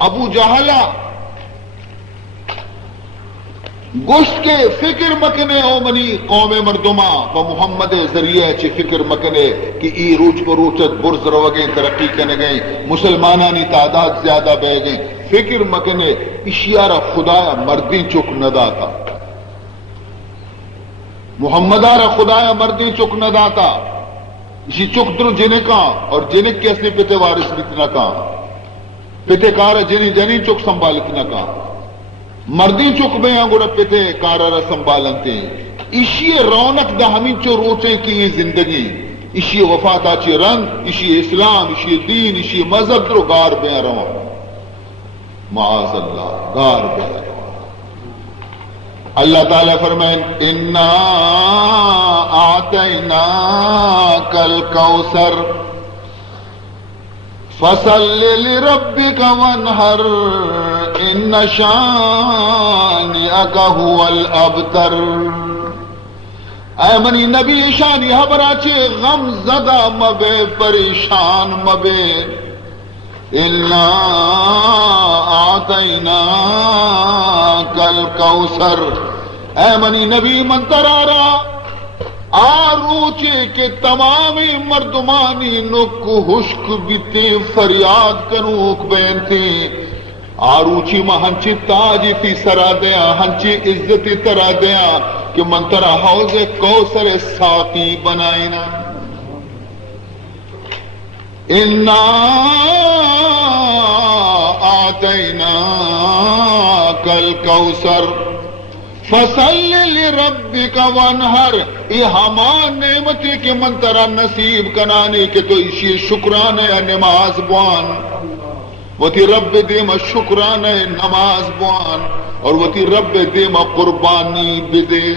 ابو جہلا گوشت کے فکر مکنے او منی قوم مردما و محمد ذریعہ چی فکر مکنے کہ ای روچ کو روچت برز روگیں ترقی کرنے گئیں مسلمانانی تعداد زیادہ بہ گئیں فکر مکنے اشیارہ خدایا مردیں چک نداتا محمدارہ خدایا مردیں چک نداتا اسی چک درو جنہیں کا اور جنہیں کیسے پتے وارث لکھنا کا پتے کارا جنہیں جنہیں چک سنبھالتنا کا مردی چک میں گوڑا پتے کارا را سنبھالنتے اسی رونق دا ہمیں چو روچے کی یہ زندگی اسی وفات آچی رنگ اسی اسلام اسی دین اسی مذہب درو گار بے روان معاذ اللہ گار بے روان اللہ تعالیٰ فرمائیں اِنَّا أَعْطَيْنَاكَ الْكَوْثَرَ فَصَلِّ لِرَبِّكَ وَانْحَرْ إِنَّ شَانِئَكَ هُوَ الْأَبْتَرُ اے منی نبی شانی حبراچے غم زدہ مبے پریشان مبے اِنَّا أَعْطَيْنَاكَ الْكَوْثَرَ اے منی نبی منترارا آروچے کے تمام مردمانی نکو حشک بیتے فریاد کنوک بینتے آروچی ما ہنچی تاجی تی سرا دیا ہنچی عزتی ترا دیا کہ منترا حوض کوثر ساقی بنائینا اِنَّا أَعْطَيْنَاكَ الْكَوْثَرَ فَصَلِّ لِرَبِّكَ وَانْحَرْ یہ ہمان نعمتی کے منترا نصیب کنانے کے تو اسی شکرانے نماز بوان وتی رب دیما شکرانہ نماز بوان اور وتی رب دیما قربانی بدے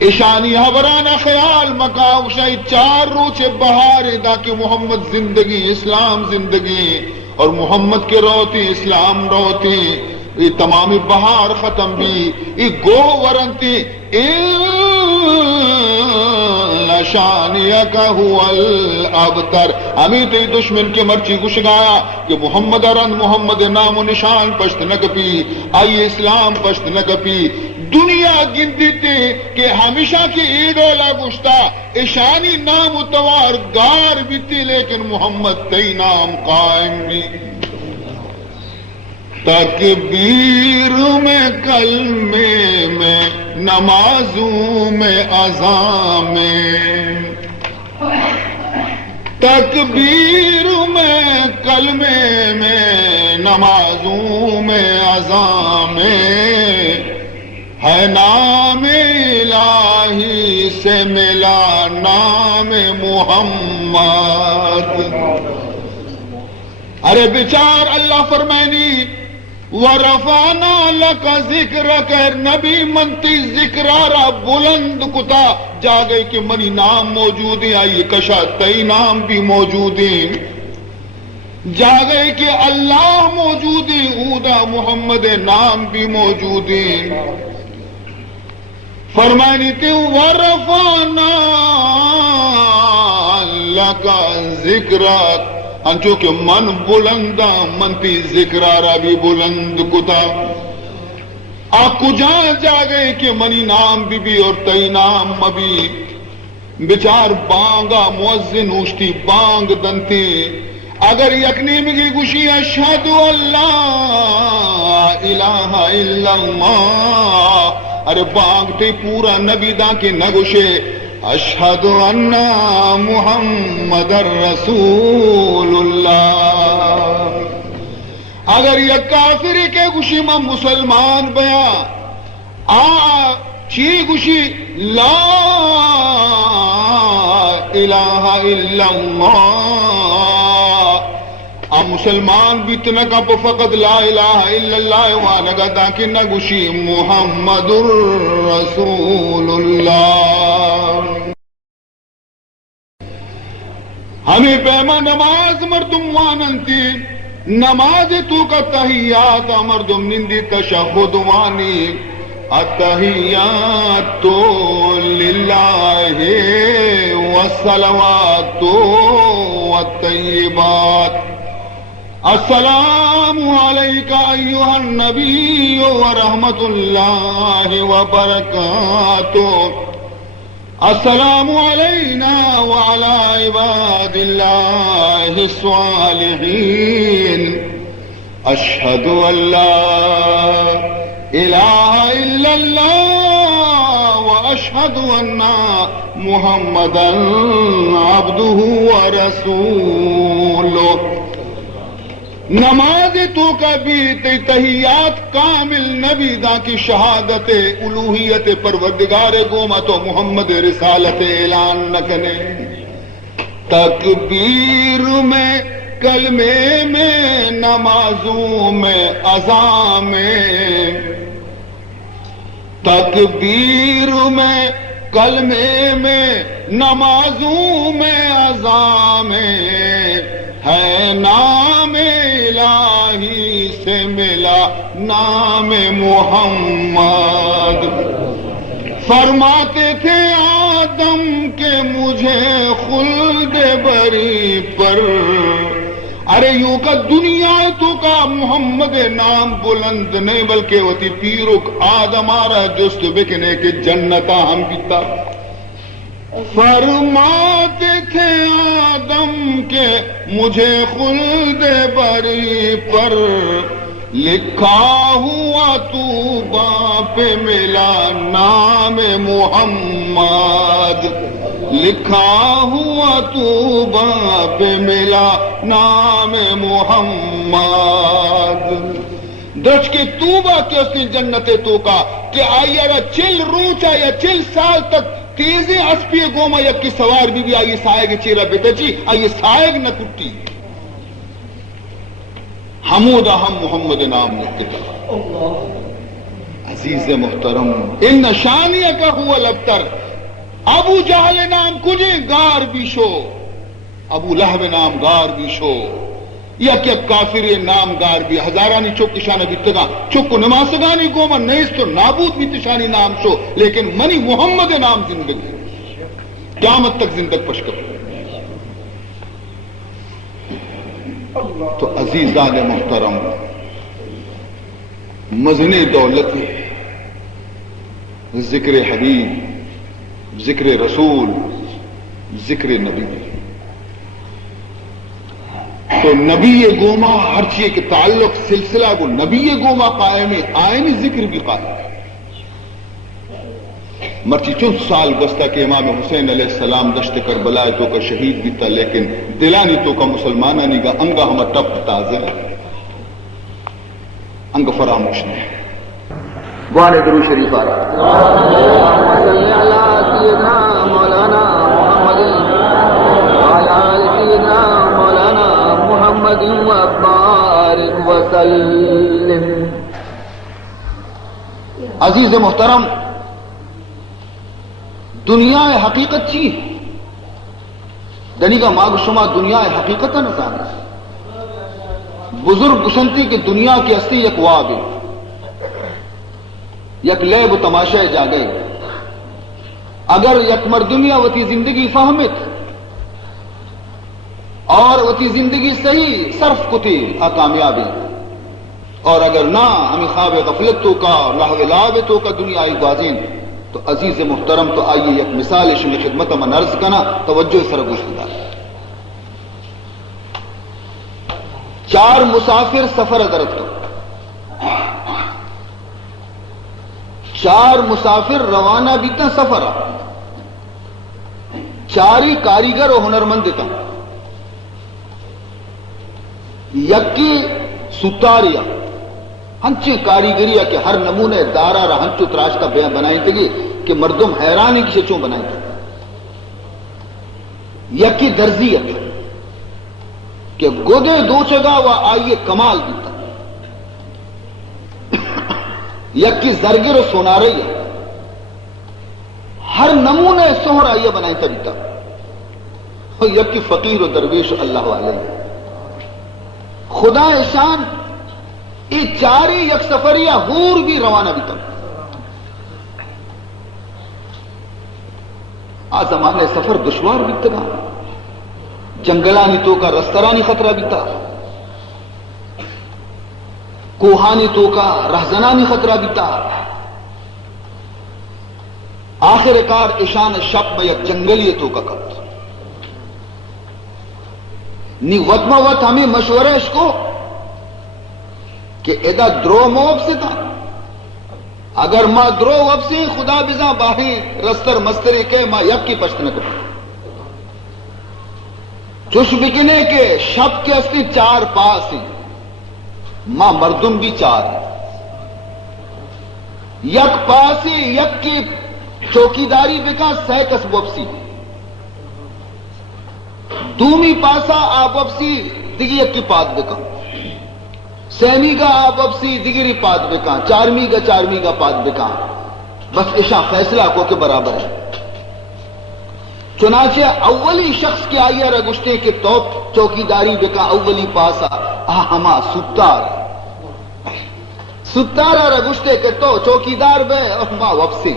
ایشانی حبرانہ خیال مکاو شاہی 4 روچے بہار دا کہ محمد زندگی اسلام زندگی اور محمد کے روتی اسلام روتی یہ تمامی بہار ختم بھی یہ گو ورنتی شانیک هو الابتر ہمیں تو دشمن کے مرچی گش گایا کہ محمد ارن محمد نام و نشان پشت نہ کپی آئی اسلام پشت نہ کپی دنیا گنتی تھی کہ ہمیشہ کی ایڈولا گشتا ایشانی نام توار گار بھی تھی لیکن محمد تی نام قائم بھی تکبیر میں کلمے میں نمازوں میں اذان میں تکبیر میں کلمے میں نمازوں میں اذان میں ہے نام الہی سے ملا نام محمد ارے بیچار اللہ فرمائنی وَرَفَعْنَا لَكَ ذِكْرَكَ نبی منتی ذکرارا بلند کتا جا گئی کہ منی نام موجود ہیں آئیے کشا تئی نام بھی موجود ہیں جا گئے کہ اللہ موجود ہیں اودا محمد نام بھی موجود ہیں فرمائنی تھی وَرَفَعْنَا لَكَ ذِكْرَكَ انچو کہ من بلندا منتی ذکرارا بھی بلند کتا آکو جان جا گئے کہ منی نام بھی اور تئی نام مبی بچار بانگا مؤذن اوشتی بانگ دنتی اگر یکنی مگی گوشی اشہد اللہ الہ الا اللہ ارے بانگ تی پورا نبی دا کے نگوشے اشہد ان محمد رسول اللہ اگر یہ کافری کے گوشی میں مسلمان بیا چی گوشی لا الہ الا اللہ مسلمان بھی تنکا پا فقط لا الہ الا اللہ وانگا تاکہ نگوشی محمد رسول اللہ ہمیں پیما نماز مردم واننتی نماز تو کا تحیات مردم نندی تشہد وانی التحیات للہ والصلوات والطیبات السلام علیکہ ایہا النبی ورحمت اللہ وبرکاتہ السلام علینا وعلى عباد اللہ الصالحین اشہد ان لا الہ الا اللہ واشہد ان محمدا عبدہ ورسولہ نماز تو کا بھی تحیات کامل نبی دا کی شہادت الوہیت پروردگار گوما تو محمد رسالت اعلان نکنے تکبیر میں کلمے میں نمازوں میں اذان میں تکبیر میں کلمے میں نمازوں میں اذان میں ہے نام الہی سے ملا نام محمد فرماتے تھے آدم کہ مجھے خلد بری پر ارے یوں کا دنیا تو کا محمد نام بلند نہیں بلکہ ہوتی پیرک آدم آرہ جست بکنے کے جنتا ہم پیتا فرماتے تھے آدم کہ مجھے خلد بری پر لکھا ہوا تو باپ ملا نام محمد لکھا ہوا تو باپ ملا نام محمد دج کے توبہ کے اس نے جنت تو کا کہ آئیے گا 40 روچا یا 40 سال تک تیزی اسپی گوما یک کی سوار بھی آئیے سائے کے چیرہ بیٹا جی آئیے سائے نہ کٹی حمود ہم محمد نام لکھتا عزیز محترم ان شانیہ کا ہوا لبتر ابو جہل نام کجے گار بھی شو ابو لہب نام گار بھی شو یا کیا کافر نام گار بھی ہزارانی چوک کشانہ بھی تگا چوک کو نماسگانی کو من نیس تو نابود بھی تشانی نام شو لیکن منی محمد نام زندگی قیامت تک زندگ پشکر تو عزیزان محترم مزن دولت ذکر حبیب ذکر رسول ذکر نبی تو نبی گوما ہر چیز کے تعلق سلسلہ کو نبی گوما قائم ہے آئین ذکر بھی قائم ہے مرچی چند سال بستا کہ امام حسین علیہ السلام دشت کربلا تو کا شہید بھی تھا لیکن دلانی تو کا مسلمانانی کا انگا ہم ٹپ تازہ انگ فراموش نہیں گوانے درو شریف آ رہا مولانا محمد وبارک وسلم. عزیز محترم دنیا حقیقت چی دنی کا ماغ شما دنیا حقیقت کا نظام بزرگ گشنتی کہ دنیا کی ہستی یک واب یک لیب و تماشا جا گئے اگر یک مردمیا وتی زندگی فہمت اور وتی زندگی صحیح صرف کتی کامیابی اور اگر نہ ہمیں خواب غفلت تو کا لہو لعب تو کا دنیا گازین تو عزیز محترم تو آئیے یک مثال شمی خدمت من عرض کنا توجہ سرگوش دار. 4 مسافر سفر حضرت کو 4 مسافر روانہ بیتا سفر 4 کاریگر و ہنرمند تا یکی ستاریا ہنچے کاریگریا کہ ہر نمونے دارا رہا ہنچو تراش کا بیان بنائی تھی کہ مردم حیرانی کی شچوں بنائی تھی یکی درزیت کہ گودے دو چگا و آئیے کمال دیتا یکی زرگر و سوناریا ہر نمونے سہر آئیے بنائی تھی بیتا اور یکی فقیر و درویش اللہ علیہ خدا شان یہ 4 یک سفریہ ہور بھی روانہ بھی تھا آ زمانے سفر دشوار بھی تھا جنگلانی تو کا رسترانی خطرہ بھی تھا کوہانی تو کا رہزنانی خطرہ بھی تھا آخر کار اشان شب میں یک جنگلی تو کا کت نی وطمہ وط ہمیں مشورہ اس کو کہ ادا درو موب سے تھا اگر ما درو وب سے خدا بزا باہی رستر مستری کے ما یک کی پشت نہ کرو چوش بکنے کے شب کے اسلی 4 پاس ہیں ما مردم بھی 4 یک پاس یک کی چوکیداری بکا سیکس وبسی دومی پاسا آپ وبسی دیگی یک کی پات بکا سیمی کا آپ ابسی دیگری پات بکا 4ویں کا 4ویں کا پات بکا بس اشا فیصلہ کو کے برابر ہے چنانچہ اولی شخص کے آئیے رگشتے کے تو چوکیداری بکا اولی پاسا ہما ستارہ رگشتے کے تو چوکیدار بے اور ما وبسی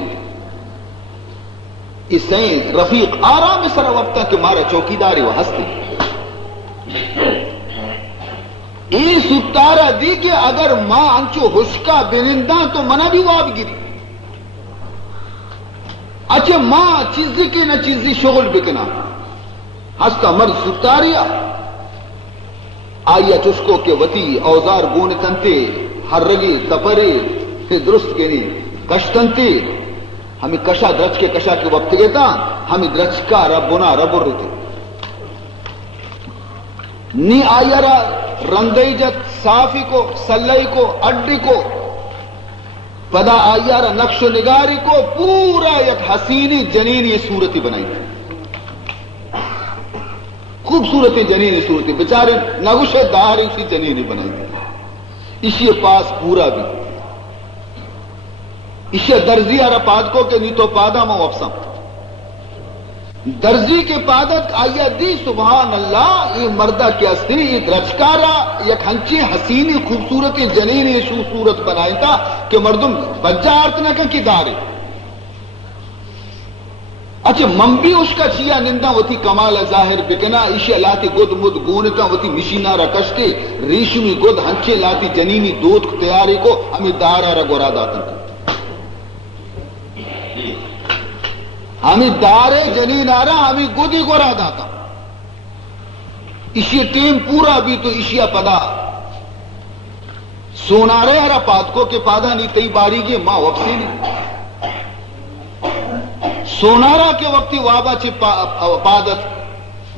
اس سے رفیق آرام سر وقتا کہ مارا چوکیداری وہ ہستی ای ستارہ دی کہ اگر ماں انچو حشکا بنندہ تو منہ بھی واب گری اچھے ماں چیزی کی نہ چیزی شغل بکنا ہستا مرد ستاریا آیا چسکو کے وطی اوزار گون تنتے ہر رگی تپرے درست کے نہیں کشتنتے ہمیں کشا درچ کے کشا کے وقت گیتا ہمیں درچ کا ربنا ربر رہتے نی آئیرا رندئی جت صافی کو سلئی کو اڈی کو پدا آئیرا نقش و نگاری کو پورا یک حسینی جنینی صورتی بنائی خوبصورت جنین صورت بیچارے نگوش دار اسی جنین بنائی دی اسی پاس پورا بھی اسے درزی ارا پاد کو کہ نہیں تو پادا مو افسم درزی کے پادت آیا دی سبحان اللہ یہ مردہ کیا سی یہ درچکارا یک ہنچی حسینی خوبصورت جنین شو صورت بنائی تھا کہ مردم بجا آرتنا کی داری اچھا منبی اس کا چیا نندا وتی کمال ظاہر بکنا ایشی لاتی گد مد گونتا وتی مشینہ رکشتے ریشمی گد ہنچے لاتی جنینی دودھ تیاری کو ہمیں دارا رگورا داتا ہمیں دارے جنین آرہ ہمیں گودی گورا داتا اسی ٹیم پورا بھی تو اشیا پدا سونارے ہرا پادکو کے پادا نہیں تئی باری گے ماں وقسی نہیں سونارا کے وقتی وابا چھ پادت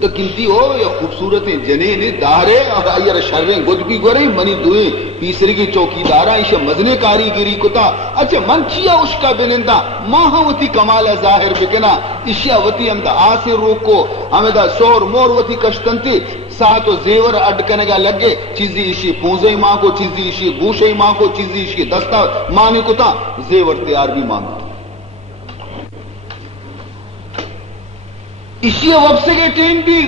تو کنتی ہو یا خوبصورت جنین دارے اور آئیر شریں گد بھی گورے منی دوئے پیسری کی چوکی دارا اسے مزنے کاریگری کتا اچھا من چیا اس کا بنندہ ماہا وتی کمال ظاہر بکنا اشیا وتی ہم دا آسے روکو ہمیں دا سور مور وتی کشتنتی ساتھ و زیور اڈکنگا لگے چیزی اشی پونزے ماں کو چیزی اشی گوشے ماں کو چیزی اشی دستا مانی کتا زیور تیار بھی مانگتا اسی وقت کے ٹیم بھی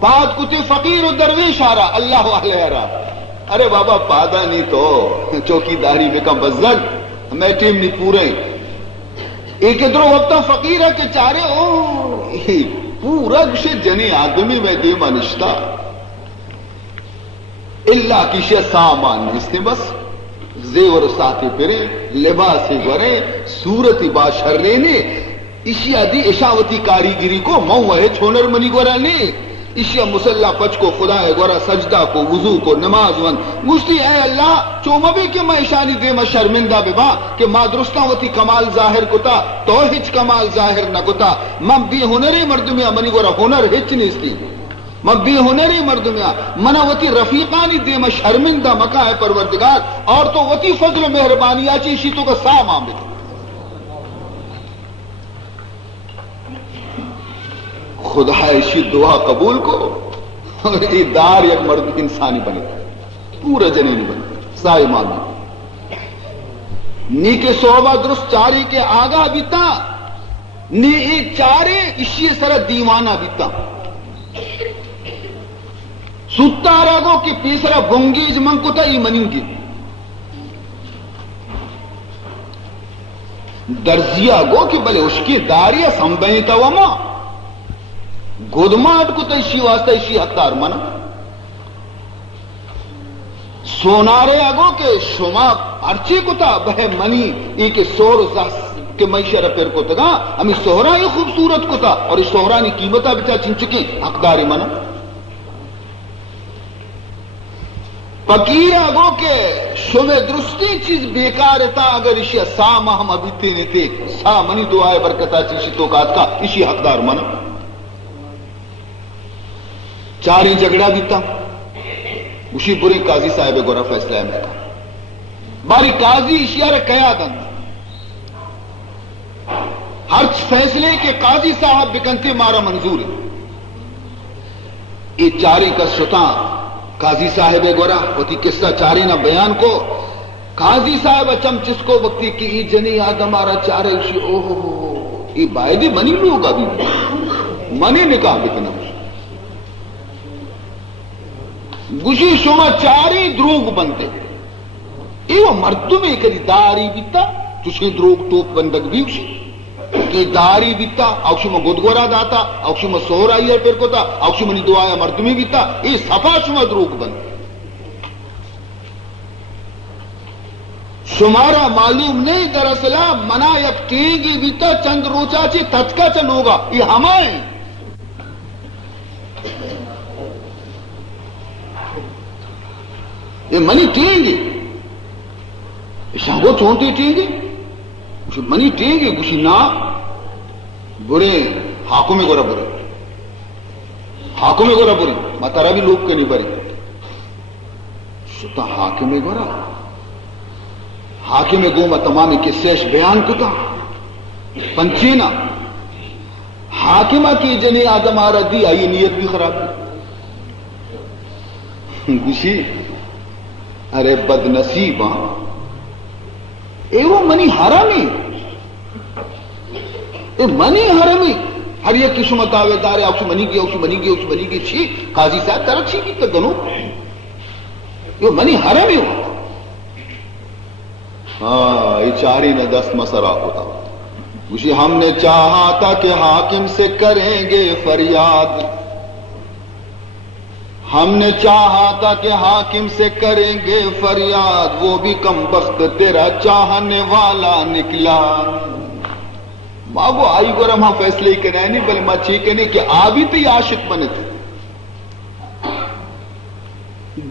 پاد کتے فقیر و درویش آ رہا اللہ علیہ رہا ارے بابا پادا نہیں تو چوکی داری میں کم بزد میں ٹیم نہیں پورے ایک ادھر وقتا فقیر ہے کہ چارے پورا کشے جنی آدمی میں دیما نشتا اللہ کشے سامان اس نے بس زیور ساتھی پھرے لباسی گورے صورتی باشرنے اسی آدھی اشاوتی کاریگری کو مو ہے چھونر منی گورا نے اسی مسلح پچ کو خدا ہے گورا سجدہ کو وضو کو نماز ون گشتی اے اللہ چومبی کہ میں اشانی دے میں شرمندہ ببا کہ ما درستان وتی کمال ظاہر کتا تو ہچ کمال ظاہر نہ کتا من بی ہنری مردمیا منی گورا ہنر ہچ نہیں اس کی من بی ہنری مردمیا منا وتی رفیقانی دے میں شرمندہ مکا ہے پروردگار اور تو وتی فضل مہربانی آچی اسی تو کا سا معامل خدا ایسی دعا قبول کو یہ دار یک مرد انسانی بنے پورا جنینی بنے سائے معلوم نی کے صحبہ درست چاری کے آگا بیتا نی ایک چارے اسی سر دیوانہ بیتا ستا راگو کہ پیسرا بنگیج من کو تا ای منیں گی درزیا گو کہ بلے اس کی داریا سنبھیتا وما گودماٹ کو تو اسی واسطہ اسی حقدار منا سونارے آگو کہ شما پرچے کو تا بہ منی ایک سور کے معیشہ رپیر کو تگا ہمیں سہرا ہی خوبصورت کو تا اور اس سہرانی قیمتہ بچا چنچکی حقداری منا فقیر آگو کہ شما درستی چیز بیکار تا اگر اسی سا مہم ابیتے نہیں تھے سا منی دعائے برکتا چیزی توقات کا اسی حقدار منا چاری جھگڑا بیتا اسی پوری قاضی صاحب گورا فیصلہ ہے میرا باری قاضی اشیار قیادن ہر فیصلے کے قاضی صاحب بکنتے مارا منظور ہے یہ چاری کا ستا قاضی صاحب گورا ہوتی قصہ چاری نہ بیان کو قاضی صاحب اچم چس کو وقتی کی ای جنی آدم آرہ چارے اسی یہ بائدی منی لوگ ابھی منی نکاح بکنا گوشی شما چاری دروگ بنتے ایو مردمی کدی داری بیتا تشکی دروگ ٹوپ بندگ بھی اسی کہ داری بیتا اوشما گدگورا داتا اوشما سہر آئی ہے پھر کو تا اوشما نی دعایا مردمی بیتا ای صفا شما دروگ بنتے شمارا معلوم نہیں دراصلہ منا یک ٹینگی بیتا چند روچا چی تچکا چلوگا یہ ہمائیں یہ منی ٹینگی شاہو چونتے ٹینگی منی ٹینگی گوشی نا برے حاکم گورا برے حاکم گورا برے مطارا بھی لوگ کے نہیں برے شتا حاکم گورا حاکم گو میں تمامی قصیش بیان کتا پنچینا حاکمہ کی جنے آدم آ رہا دی آئی نیت بھی خراب دی گوشی ارے بد نصیب اے وہ منی حرامی اے منی حرامی ہر یک کی شما دعوے دار ہے اوشی منی گی چھی قاضی صاحب طرف چھی کی تگنو یہ منی حرامی ہو ہاں یہ چاری نہ 10 مسئلہ ہوتا گوشی ہم نے چاہا تھا کہ حاکم سے کریں گے فریاد ہم نے چاہا تھا کہ حاکم سے کریں گے فریاد وہ بھی کم بخت تیرا چاہنے والا نکلا ماں وہ آئی گورم ہاں فیصلے کے نہیں بلے ماں چیک نہیں کہ آبی تو عاشق بنے تھے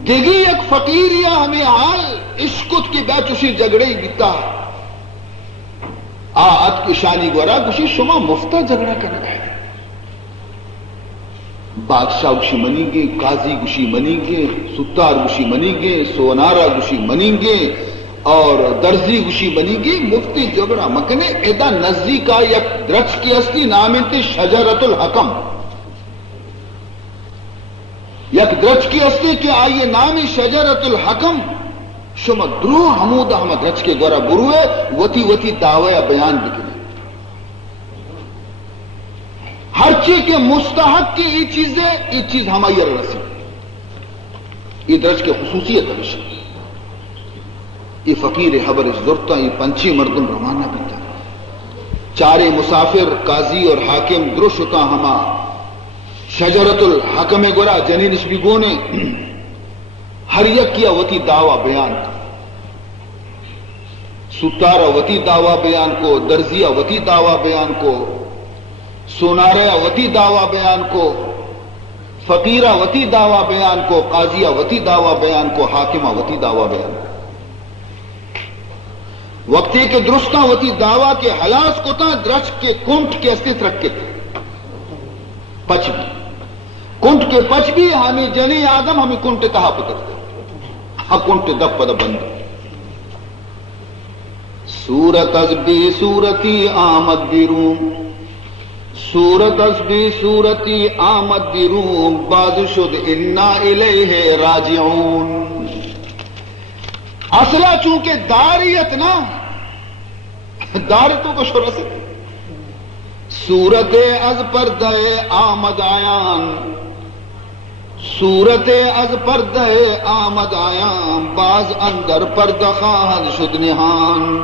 دیگی ایک فقیر یا ہمیں حال عشقت کی بیچ اسی جگڑے ہی بیتا آت کی شانی گورا کسی شما مفتہ جھگڑا کرنا ہے بادشاہ گوشی منی گے قاضی گوشی منی گے ستار گوشی منی گے سونارا گوشی منی گے اور درزی گوشی منی گے مفتی جھگڑا مکنے ایدا نزدی کا یک درچ کی اصلی نام انتی شجرت الحکم یک درچ کی اصلی کہ آئیے نام شجرت الحکم شما درو حمود احمد رچ کے گورا بروے وتی دعوی بیان بکنے ہر چیز کے مستحق کی یہ چیز ہماری رسی یہ درج کے خصوصیت ہمیشہ یہ فقیر حبر ضرورت یہ پنچھی مردم روانہ بیتا چارے مسافر قاضی اور حاکم درش ہوتا ہما شجرت الحکم گورا جنینش بھی گونے ہر یک کیا وتی دعوی بیان کو ستارہ وتی دعوی بیان کو درزیہ وتی دعوی بیان کو سونارہ وتی دعوی بیان کو فقیرہ وتی دعوی بیان کو قاضیہ وتی دعوی بیان کو حاکمہ وتی دعوی بیان کو وقتی کے درستہ وتی دعوی کے حلاس کو تا درچ کے کنٹ کے استت رکھ کے پچ بھی کنٹ کے پچ بھی ہمیں جنی آدم ہمیں کنٹ تہا پتر کنٹ دپ پد بند سورت از بی سورتی آمد بیروم سورت از بی سورتی آمد بیروم باز شد انا الیہ راجعون اصلہ چونکہ داریت نا دارتوں کو شروع سے سورت از پردہ آمد آیان صورت از پردہ آمد آیاں باز اندر پردہ خواہد شد نہان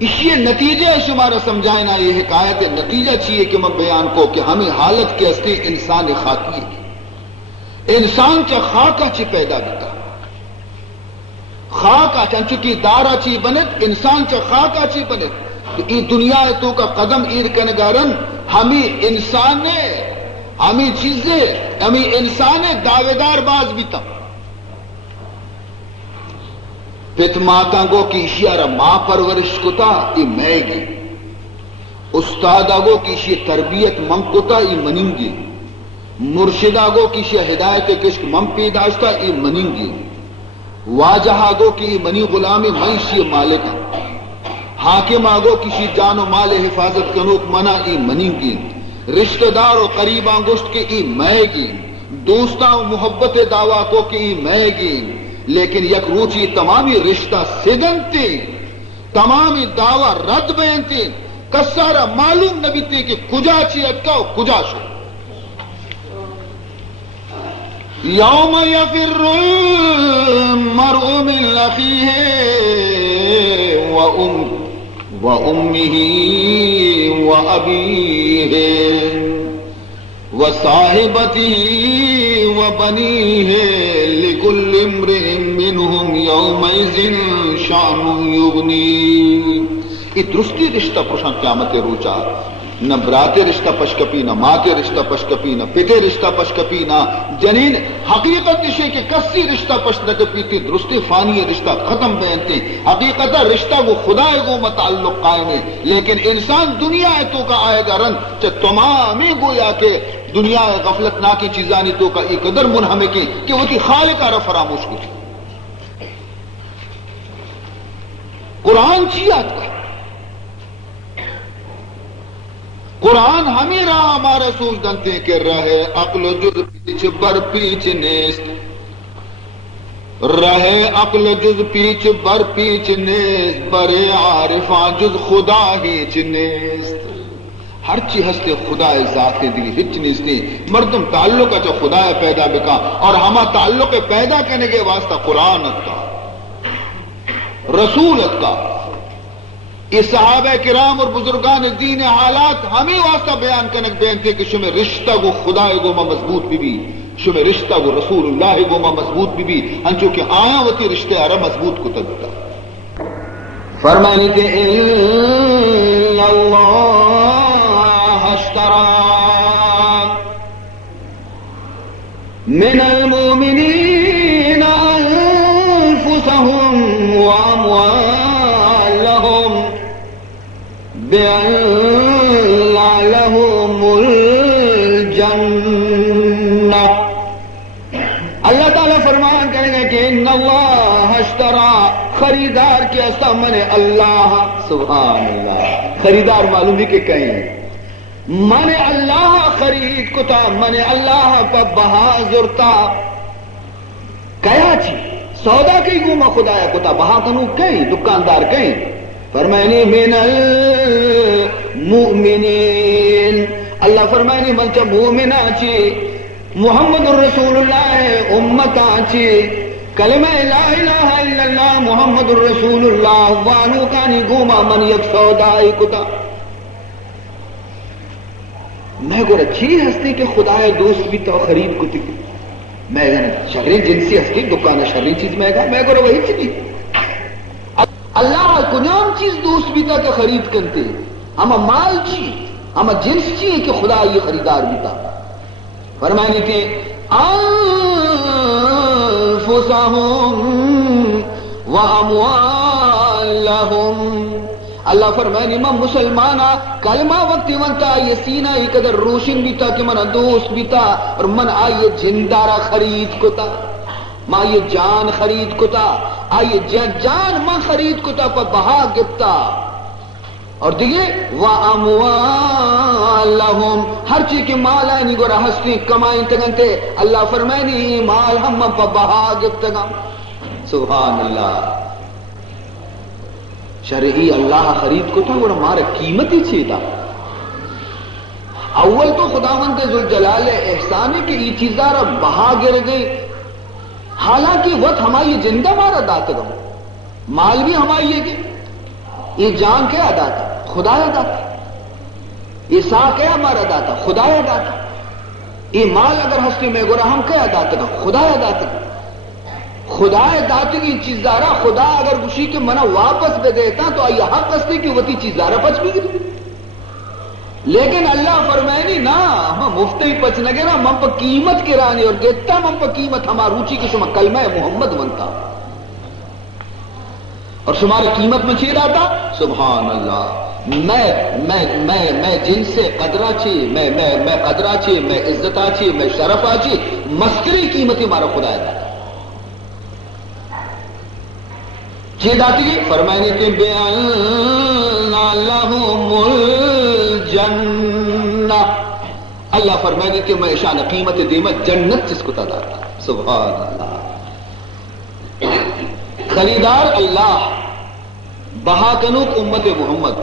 اس یہ نتیجہ شمارا سمجھائنا یہ حکایت نتیجہ چاہیے کہ میں بیان کو کہ ہمیں حالت کے اصلی انسان خاکی ہے انسان چا خاکہ چی پیدا بتا خاکہ چنچکی دارہ چی بنت انسان چا خاکہ چی بنت ای دنیا تو کا قدم ایر کنگارن ہمیں انسان نے ہمیں چیزیں ہمیں انسان دعویدار باز بھی تھا پت ماتا گو کی اشیارہ ماں پرورش کو تا ای میں گی استادا گو کی اشی تربیت من کو تا ای مننگی مرشدہ گو کی اشی ہدایت کشک من پیداشتا ای مننگی واجہا گو کی ای منی غلامی میں اشی مالکا حاکم آگو کسی جان و مال حفاظت کنوک منا ای مننگی رشتہ دار و قریب آنگشت کے ای میں گی دوستاں و محبت دعویٰ کو کہ ای میں گی لیکن یک روچی تمامی رشتہ سگنتی تمامی دعویٰ رد بینتی کسارا معلوم نبی تی کہ کجا چی اٹکا و کجا شو یوم یفر المرء من اخیہ وَأُمِّهِ وَأَبِيهِ وَصَاحِبَتِهِ وَبَنِيهِ لِكُلِّ امْرِئٍ مِّنْهُمْ يَوْمَئِذٍ شَأْنٌ يُغْنِيهِ یہ درستی رشتہ پرشان قیامت روچا نہ برات رشتہ پشکپی نہ ماں کے رشتہ پشکپی نہ پتے رشتہ پشکپی نہ جنین حقیقت نشے کہ کسی رشتہ پشکپی تھی درستی فانی رشتہ ختم بینتی حقیقت رشتہ وہ خدا گو متعلق قائم ہے لیکن انسان دنیا تو کا آئے گا رن چاہ تمامی گویا کہ دنیا غفلت نہ کی چیزانی تو کا ایک قدر منہمے کی کہ وہ تھی خالقہ را فراموش کی قرآن چیات کا قرآن ہمیں رہا ہمارا سوچ دنتے کہ رہے عقل و جز پیچ بر پیچ نیست، رہے عقل جز پیچ بر پیچ نیست، برے عارفاں جز خدا ہیچ نیست. ہر چی ہستے خدا ذات دی ہچ نیستی. مردم تعلق اچھا خدا پیدا بکا اور ہما تعلق پیدا کرنے کے واسطہ قرآن کا رسول کا اس صحابہ کرام اور بزرگان دین حالات ہمیں واسطہ بیان کرنے بین تھے کہ شمیں رشتہ کو خدا گو ما مضبوط بھی شمیں رشتہ کو رسول اللہ گو ما مضبوط بھی ہنچو کہ آیا ہوتی رشتے آرہ مضبوط کو تدتا. فرمانی کہ ان اللہ اشترى من المؤمنین انفسهم واموالهم بأن لهم الجنہ. اللہ تعالیٰ فرمان کریں گے کہ ان اللہ اشترى خریدار کے استا من اللہ. سبحان اللہ. خریدار معلوم بھی کہ کہیں من اللہ خرید کتا من اللہ پا بہا زرتا کیا چی سودا کئی گوما خدایا کتا بہا کنو کہیں دکاندار کہیں. فرمائنی من المؤمنین اللہ فرمائنی منچا مومنہ چی محمد الرسول اللہ امتا چی کلمہ لا الہ الا اللہ محمد الرسول اللہ وانو کانی گوما من یک سودائی کتا. میں گو رچی ہستی کہ خدا دوست بھی تو خرید کتی میں شرری جنسی ہستی دکانہ شرری چیز میں گا میں گو وہی چیز اللہ کنام چیز دوست بھی تا کہ خرید کرتے ہم مال چی ہم جنس چی کہ خدا یہ خریدار بھی تا. فرمائنی کہ انفسهم واموالهم اللہ فرمائنی من مسلمانا کلمہ وقتی منتا یہ سینہ ہی قدر روشن بھی تا کہ من دوست بھی تا اور من آئیے جندارہ خرید کتا ما یہ جان خرید کتا آئیے جان من خرید کتا پا بہا گپتا. اور دیکھئے وَأَمْوَالَهُمْ ہر چیز کی مال آئینی گو رہستی کمائیں تگنتے اللہ فرمائنی مال ہم پا بہا گفتگا. سبحان اللہ. شرعی اللہ خرید کو تھا وہ ہمارا قیمتی چیتا. اول تو خداوند ذوالجلال احسان ہے کہ یہ چیزارہ بہا گر گئی حالانکہ وقت ہماری زندہ مارا داتا مال بھی ہماری ہے کہ یہ جان کیا ادا تھا خدا ادا تھا یہ سا کیا ہمارا ادا تھا خدا ادا تھا یہ مال اگر ہستی میں گورا ہم کیا ادا تھا خدا ادا تھا خدا ادا کی چیزارہ خدا اگر خوشی کے منع واپس دے دیتا تو آئی حق ہستی کی وتی چیزارہ پچ بھی گئی لیکن اللہ فرمائنی نا ہم مفتی پچ نگے نا من پر قیمت کرانی اور دیتا من پر قیمت ہمارا روچی کی شما کلمہ محمد بنتا اور شمارا قیمت میں چیز آتا. سبحان اللہ. میں جن سے قدرہ چی میں قدرہ چی میں عزتہ چی میں شرفہ چی مسکری قیمتی مارا خدا ہے چیز آتی گی فرمائنی کہ بِأَنَّ لَهُمُ الْجَنَّةِ اللہ فرمائنی کہ میں شان قیمت دیمت جنت جس کو تدارتا. سبحان اللہ. خریدار اللہ بہا کنوک امت محمد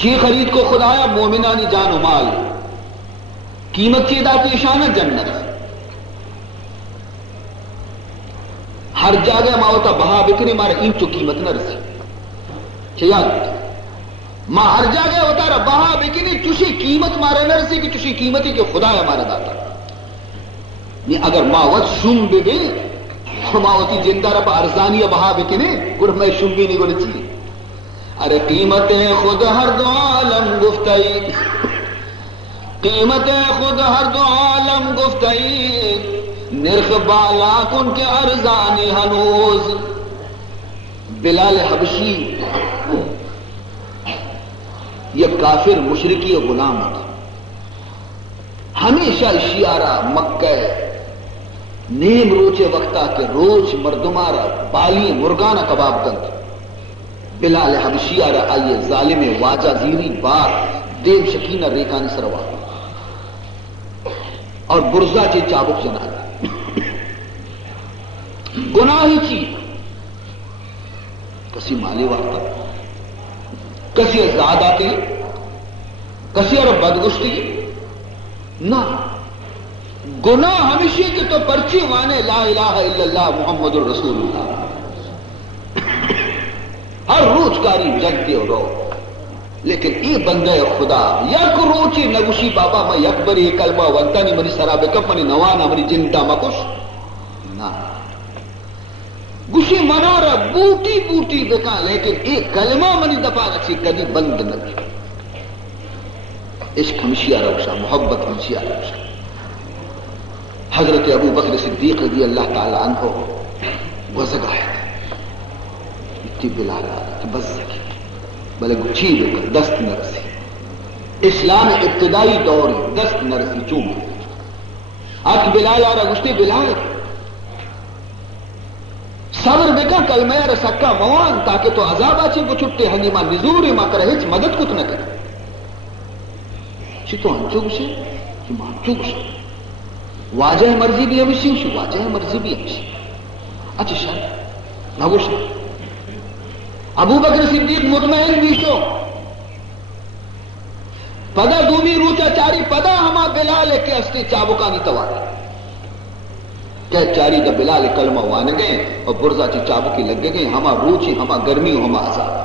کی خرید کو خدایا مومنانی جان و مال قیمت کی داتی شانہ جنت. ہر جاگہ ماوتا بہا بکری مارا اینچو قیمت نہ رسی چیاد ماں ہر جاگہ ہوتا رہا بہا بکری چوشی قیمت مارا نہ رسی کہ چوشی قیمتی کہ خدایا مارا داتا. اگر ماوت شم بے بے ہماوتی جندہ رب ارزانی بہا بکنے گر میں شمبی نہیں گوڑی چیئے. ارے قیمت خود ہر دو عالم گفتائی قیمت خود ہر دو عالم گفتائی نرخ بالا کن کے ارزانی ہنوز. بلال حبشی یہ کافر مشرکی و غلام تھا ہمیشہ شیارہ مکہ نیم روچے وقتا کے روچ مردمارا بالی مرگانہ کباب کند. بلال حبشی آرہ آئیے ظالم واجہ زیری بار دیو شکینہ ریکانی سروا اور برزا چی چابک جنا گناہی چی کسی مالی وارتا کسی ازاد آتی کسی اور بدگشتی نہ گناہ ہمیشہ کے تو پرچی وانے لا الہ الا اللہ محمد الرسول اللہ ہر روز کاری جگتے ہو رو لیکن ای بندہ خدا یک روچی نگوشی بابا میں یک بری کلمہ ونتانی منی سراب کپ منی نوانا منی جنتا مکش نا گوشی منارا بوٹی بوٹی بکا لیکن ایک کلمہ منی دفع رکھی کدی بند نکی عشق ہمشیہ روشا محبت ہمشیہ روشا حضرت ابو بکر صدیق رضی اللہ تعالی عنہ وزگا ہے اتنی بلالا کہ بس سکی بلے گچھی بکر دست نرسی اسلام ابتدائی دور دست نرسی چوم آج بلال آرہ گشتی بلال صبر بکا کلمہ رسکا موان تاکہ تو عذاب آچی کو چھٹے ہنگی ماں نزور ماں کرہچ مدد کت نہ کرے چی تو ہنچو گشے چی ماں ہنچو گشے واجہ مرضی بھی ہمشی شو واجہ مرضی بھی ہمشی اچھا شاید نگو شاید ابو بکر صدیق مطمئن بیشو پدا دومی روچا چاری پدا ہما بلال کے استے چابکانی تواری کہ چاری دا بلال کلمہ وانے گئے اور برزا چی چابکی لگے گئے ہما روچی ہما گرمی ہما عذاب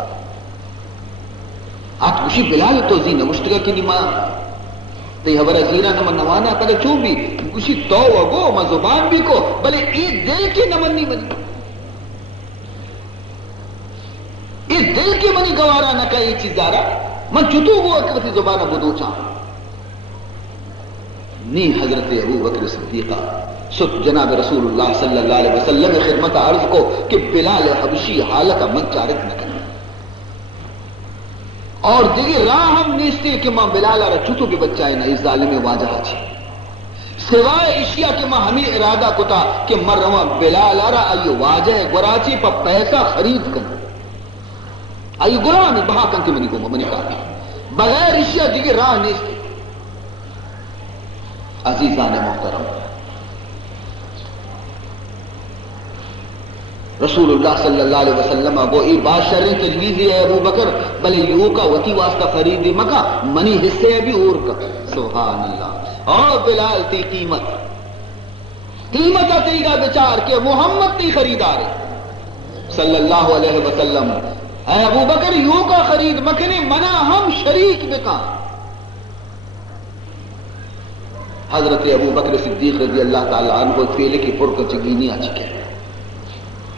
آت کشی بلال تو زینہ مشتگا کی نما تی حبرہ زینہ نمن نوانا کدے چون بھی کشی تو وگو ما زبان بھی کو بلے ایک دل کی نمن نہیں بنی ایک دل کی منی گوارا نہ کہا یہ چیز دارا من چتو وہ اکرتی زبانہ بدو چاہاں نی حضرت ابو بکر صدیقہ سب جناب رسول اللہ صلی اللہ علیہ وسلم خدمت عرض کو کہ بلال حبشی حالت من چارک نہ کرنا اور دیگی راہ ہم نیستے کہ ماں بلال آرہ چھتو بھی بچائے نا اس ظالم واجہ چی سوائے اشیاء کہ ماں ہمیں ارادہ کتا کہ مر رواں بلال آرہ آئیو واجہ گراچی پا پیسہ خرید کرنا آئیو گرامی بہا کن کے منی کو منی کہا بغیر اشیاء دیگی راہ نیستے عزیزان محترم رسول اللہ صلی اللہ علیہ وسلم وہ ای بادشاہ تجویزی ہے ابو بکر بلے یوں کا وتی واسطہ خریدی مکہ منی حصے بھی اور کا سبحان اللہ اور بلال تی قیمت تی گا بچار کے محمد تی خریدار صلی اللہ علیہ وسلم اے ابو بکر یوں کا خرید مکنے منا ہم شریک بکا حضرت ابو بکر صدیق رضی اللہ تعالی عنہ فیلے کی پرکر چگینی آ چکے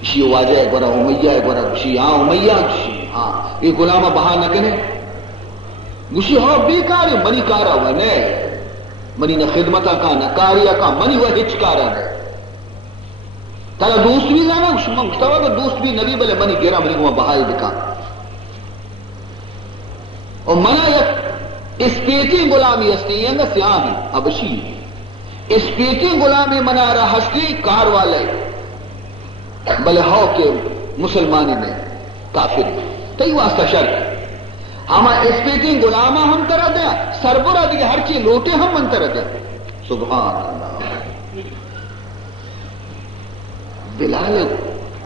شی واجہ ایک بڑا امیہ ایک بڑا گشی ہاں امیہ گشی ہاں یہ غلامہ بہا نہ کنے گشی ہاں بیکار منی کارا ونے منی نہ خدمتا کا نہ کاریا کا منی وہ ہچ کارا ہے تالا دوست بھی جانا مشتبہ کا دوست بھی نبی بلے منی گیرہ منی کو بہائی بکا اور منع یک اس پیتی غلامی ہستی یہ نہ سیاہ ہیں ابشی اس پیتی غلامی منع رہا ہستی کار والے بلے ہو کہ مسلمانی میں کافر تئی واسطہ شرک ہما اس پیتی غلامہ ہم طرح دیا سربرہ دیکھ ہر چیز لوٹے ہم من طرح دیا سبحان اللہ بلال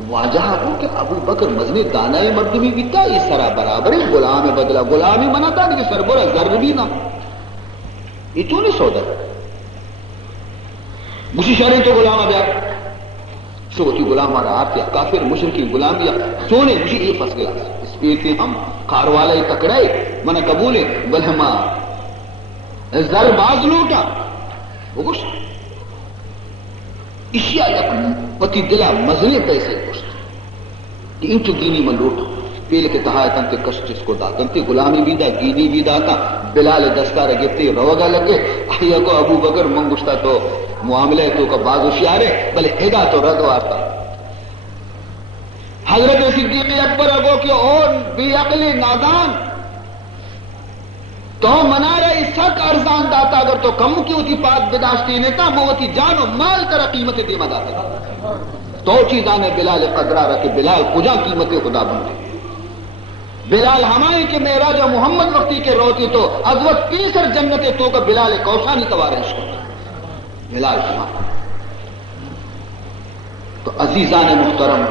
واجہ کو کہ ابو بکر مزنی دانہ مردمی بیتا اس طرح برابر غلام بدلا غلامی منع تھا کہ سربرہ ذر بھی نہ یہ تو نہیں سودا مجھے شہری تو غلامہ بیا سوچی غلام آرہا آرتیا کافر مشرکی غلام دیا سونے مجھے یہ پھنس گیا اس پیتی ہم کاروالا ہی تکڑائے منع قبولے بل ہما ذر باز لوٹا وہ کچھ اشیاء یکن پتی دلا مزنے پیسے کشت کہ انچو گینی من لوٹا پیل کے تحایتاں تے کشت اس کو داتاں تے غلامی بھی دا گینی بھی داتا بلال دستار گفتے روگا لگے آیا کو ابو بکر منگشتا تو معاملے تو کا بعض ہوشیارے بلے ادا تو رد وارتا حضرت صدیق اکبر اگو کہ اور بی عقل نادان تو منا رہے سک ارزان داتا اگر تو کم کی ہوتی پاک بداشتی نیتا وہ ہوتی جان و مال کرا قیمت دیما داتا تو چیزانے بلال قدرہ رہا کہ بلال کجا قیمت خدا بنتے بلال ہمائیں کہ معراج محمد وقتی کے روتی تو از وقت پیسر جنت تو کا بلال کوشانی توارش کو بلال ہمائیں تو عزیزان محترم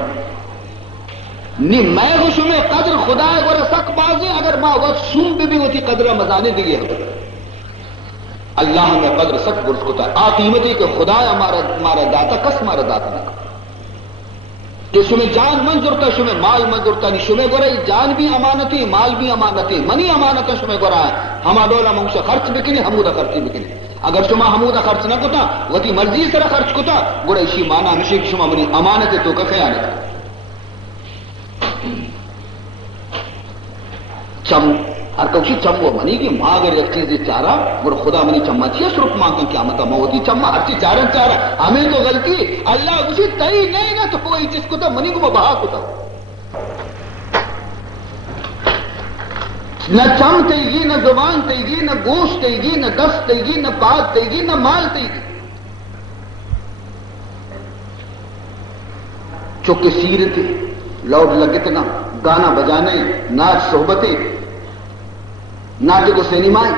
نی میں خوش میں قدر خدا گورا سک بازیں اگر ماں وقت سون بھی ہوتی قدر مزانے دیے اللہ میں قدر سک برس کو تا قیمتی کہ خدا ہمارا داتا کس ہمارا داتا نہ کہ شمیں جان منظورتا شمیں مال منظورتا نہیں شمیں گورا جان بھی امانتی مال بھی امانتی منی امانتا شمیں گورا ہے ہما دولا منگشا خرچ بکنے ہمودہ خرچی بکنے اگر شما ہمودہ خرچ نہ کتا وتی مرضی سر خرچ کتا گورا اسی مانا ہمشی کہ شما منی امانت تو کا خیانت چم ہر کوشی چم وہ منی کہ ماں اگر ایک چیز چارا گورا خدا منی چمہ چیئے سرک ماں کا قیامتا موتی چمہ ہر چیز چارن چارا ہمیں تو غلطی اللہ کسی تئی نہیں نہ تو کوئی چیز کتا منی کو بہا کتا نہ چم تیگی نہ زبان تیگی نہ گوشت تیگی نہ دست تیگی نہ بات تیگی نہ مال تیگی چوکے سیرتیں لوڈ لگتنا گانا بجانے ناچ صحبتیں ناٹک و سینمائیں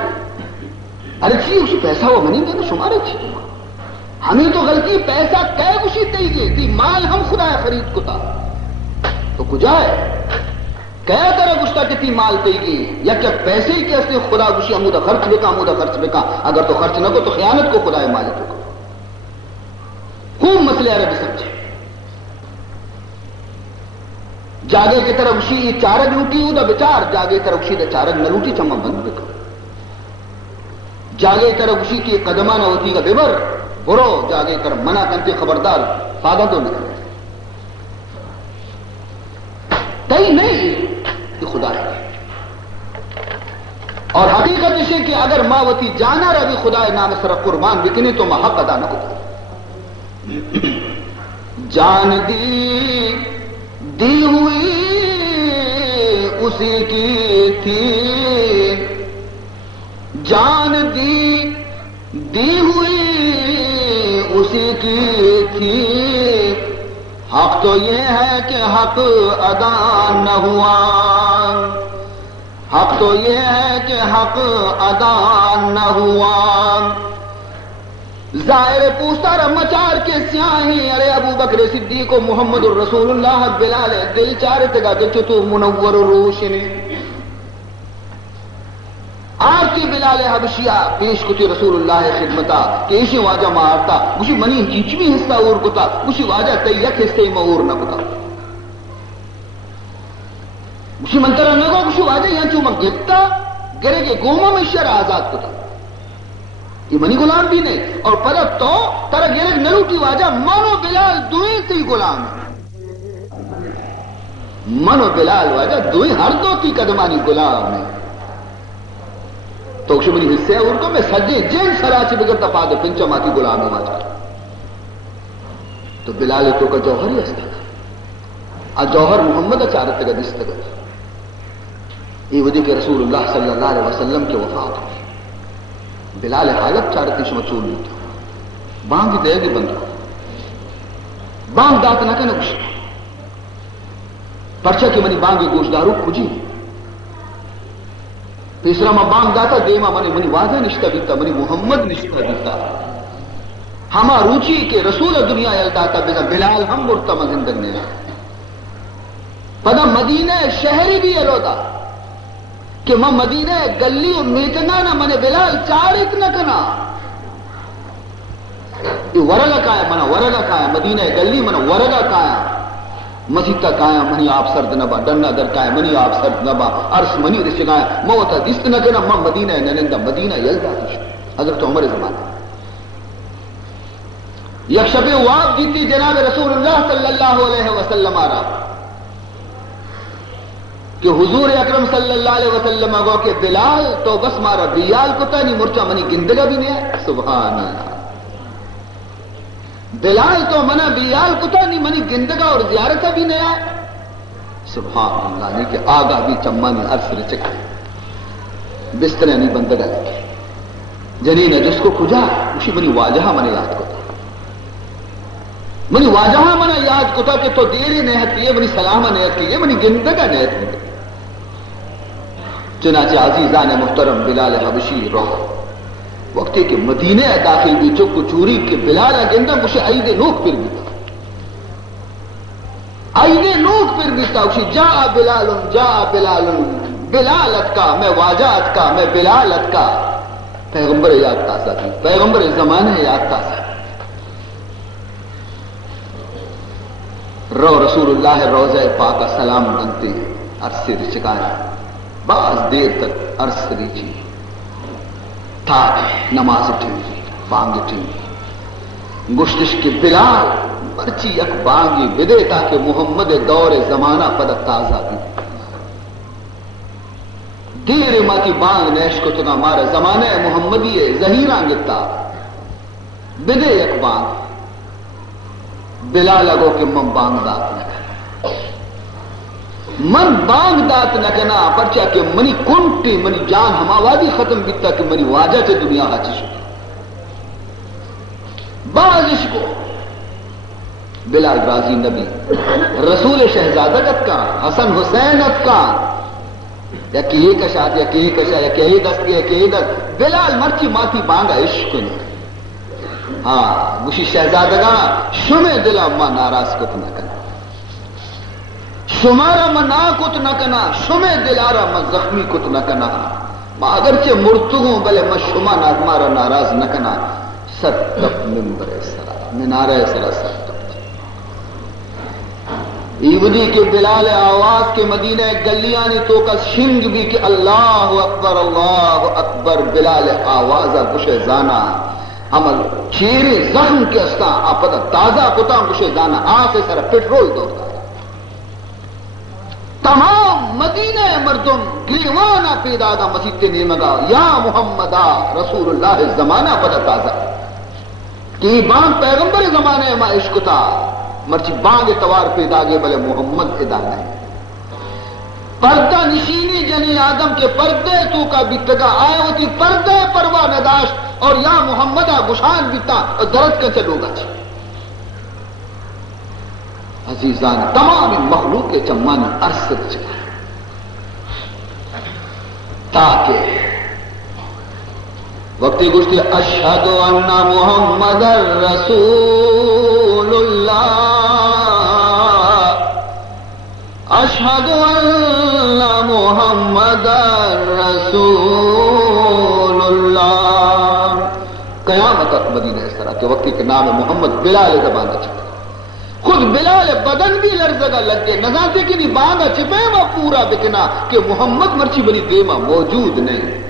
ارے چیئے اسی پیسہ وہ منی گے نا شمارے چیئے ہمیں تو غلطی پیسہ کئے اسی تیگے تی مال ہم خدا خرید کتا تو کجائے کیا طرح گشتا کہ تی مال تیگے یا کیا پیسے ہی کیسے خدا گشی ہمودہ خرچ بکا اگر تو خرچ نہ کو تو خیانت کو خدا مالک ہوگا خوب مسئلے عربی سمجھے جاگے کی طرف اسی یہ چارگ لوٹی ہو دا بچار جاگے کی طرف اسی دا چارگ نہ لوٹی چمہ بند بکا جاگے کی طرف اسی کی قدمہ نہ ہوتی گا بیبر برو جاگے کی طرف منع کرتے خبردار فادہ تو نہیں تئی نہیں یہ خدا ہے اور حقیقت اسے کہ اگر ماوتی جانا رہی خدا نام سر قربان بکنے تو ماں حق ادا نہ ہوتا جان دی ہوئی اسی کی تھی جان دی ہوئی اسی کی تھی حق تو یہ ہے کہ حق ادا نہ ہوا حق تو یہ ہے کہ حق ادا نہ ہوا ظاہر پوچھتا رہا مچار کے سیاہی ارے ابو بکر صدیق و محمد الرسول اللہ بلال دل چارتے گا کہ تو منور روشنی آپ کی بلال حبشیہ پیش کتی رسول اللہ خدمتا کہ اسی واجہ مارتا اسی منی ہیچوی حصہ اور کتا اسی واجہ تیک حصہ مور نہ کتا اسی منترہ نگو اسی واجہ یہاں چوما گفتا گرے کے گوما میں شر آزاد کتا یہ منی غلام بھی نہیں اور پدت تو ترہ گرے نلوٹی واجہ منو بلال دوئیں تی غلام منو بلال واجہ دوئیں ہر دو تی قدمانی غلام ہے تو اکشو منی حصے اور کو میں سجے جن سراچی بگر تفاد پنچہ ماتی غلام واجہ تو بلال تو کا جوہر ہی استا تھا جوہر محمد اچارت کا دست کا یہ وجہ کہ رسول اللہ صلی اللہ علیہ وسلم کے وفات ہوئی بلال حالت چارتی شما چول نہیں تھا بانگی دے گی بندہ بانگ دات نہ کہنا کچھ پرچہ کی منی بانگی گوشدارو کجی تیسرا ما بانگ داتا دیما منی واضح نشتہ بیتا منی محمد نشتہ بیتا ہما روچی کے رسول دنیا یلداتا بیتا بلال ہم مرتمہ زندگ نے پدا مدینہ شہری بھی یلودا کہ میں مدینہ گلی میتنا نہ منے بلال چارک نہ کنا یہ ورگا کایا منا ورگا کایا مدینہ گلی منا ورگا کایا مسیطہ کایا منی آپ سرد نبا ڈنہ در کایا منی آپ سرد نبا عرص منی رشت کایا موتا دست نہ کنا میں مدینہ ننندہ مدینہ یلدہ حضرت عمر زمانہ یک شب واب جیتی جناب رسول اللہ صلی اللہ علیہ وسلم آ رہا کہ حضور اکرم صلی اللہ علیہ وسلم گو کہ بلال تو بس مارا بیال کتا نہیں مرچا منی گندگا بھی نہیں ہے سبحان اللہ بلال تو منا بیال کتا نہیں منی گندگا اور زیارت بھی نہیں ہے سبحان اللہ نہیں کہ آگاہ بھی چمانی عرص رچک بسترے نہیں بندگا لگے جنین جس کو کجا اسی منی واجہا منی یاد کتا منی واجہا منا یاد کتا کہ تو دیری نیت کیے منی سلامہ نیت کیے منی گندگا نیت کیے چنانچہ عزیزان محترم بلال حبشی رو وقتی کہ مدینہ داخل بھی چک چوری کے بلال اگندہ مجھے عید نوک پر بھی تھا عید نوک پر بھی تھا اسی جا بلال بلالت کا میں واجات کا میں بلالت کا پیغمبر یاد تازہ تھی پیغمبر زمانے یاد تازہ رو رسول اللہ روضہ پاک سلام بنتے عرص سے چکایا بعض دیر تک عرص ریچی تھا نماز ٹھنڈی بانگ ٹھنڈی گشتش کے بلال مرچی یک بانگی بدے تاکہ محمد دور زمانہ پد تازہ بھی دیر ماں کی بانگ نیش کو تنا مارا زمانہ محمدی ظہیرہ گتا بدے یک بانگ بلال لگو کہ من بانگ دات نہ من بانگ دات نہ کنا پرچا کہ منی کنٹی منی جان ہما وادی ختم بیتا کہ منی واجہ چے دنیا حاچی شکا بازش کو بلال راضی نبی رسول شہزادت کا حسن حسینت کا یا کہی کشات یا کہی کشا یا کہی دست یا کہی دست بلال مرچی ماتی بانگا عشق نے ہاں مشی شہزادگا شمع دلا ما ناراض کت نہ کنا شمارا ما نا کت نہ کنا شمع دلارا ما زخمی کت نہ کنا ما اگرچہ مرتگوں بلے ما شمع مارا ناراض نہ کنا سر تپ منبر سرا منارہ سرا سر تپ ایودی کے بلال آواز کے مدینہ گلیاں نے تو کا شنگ بھی کہ اللہ اکبر بلال آواز بشے زانا عمل چیرے زخم کے استا آپدا تازہ کتا بشے زانا آسے سر پیٹرول دوڑتا تمام مدینہ مردم گریوانا پیدا دا مسیح نیمگا یا محمدہ رسول اللہ زمانہ پدا تازہ کہ بانگ پیغمبر زمانے ما عشق تا مرچی بانگ توار پیدا گے بلے محمد ادا نہیں پردہ نشینی جنی آدم کے پردے تو کا بیتگا آئے ہوتی پردے پروا نداشت اور یا محمدہ گشان بیتا اور درد کا چلوگا چھ عزیزان تمام مخلوق کے چمان عرص چکا تاکہ وقتی گشتی اشہد ان محمد رسول اللہ اشہد ان محمد رسول اللہ قیامت تک مدینہ اس طرح کہ وقتی کے نام محمد بلال زبان چکا خود بلال بدن بھی لرزگا لگ گئے نظاتے کی نہیں باندھا چھپے ما پورا بکنا کہ محمد مرچی بنی دیما موجود نہیں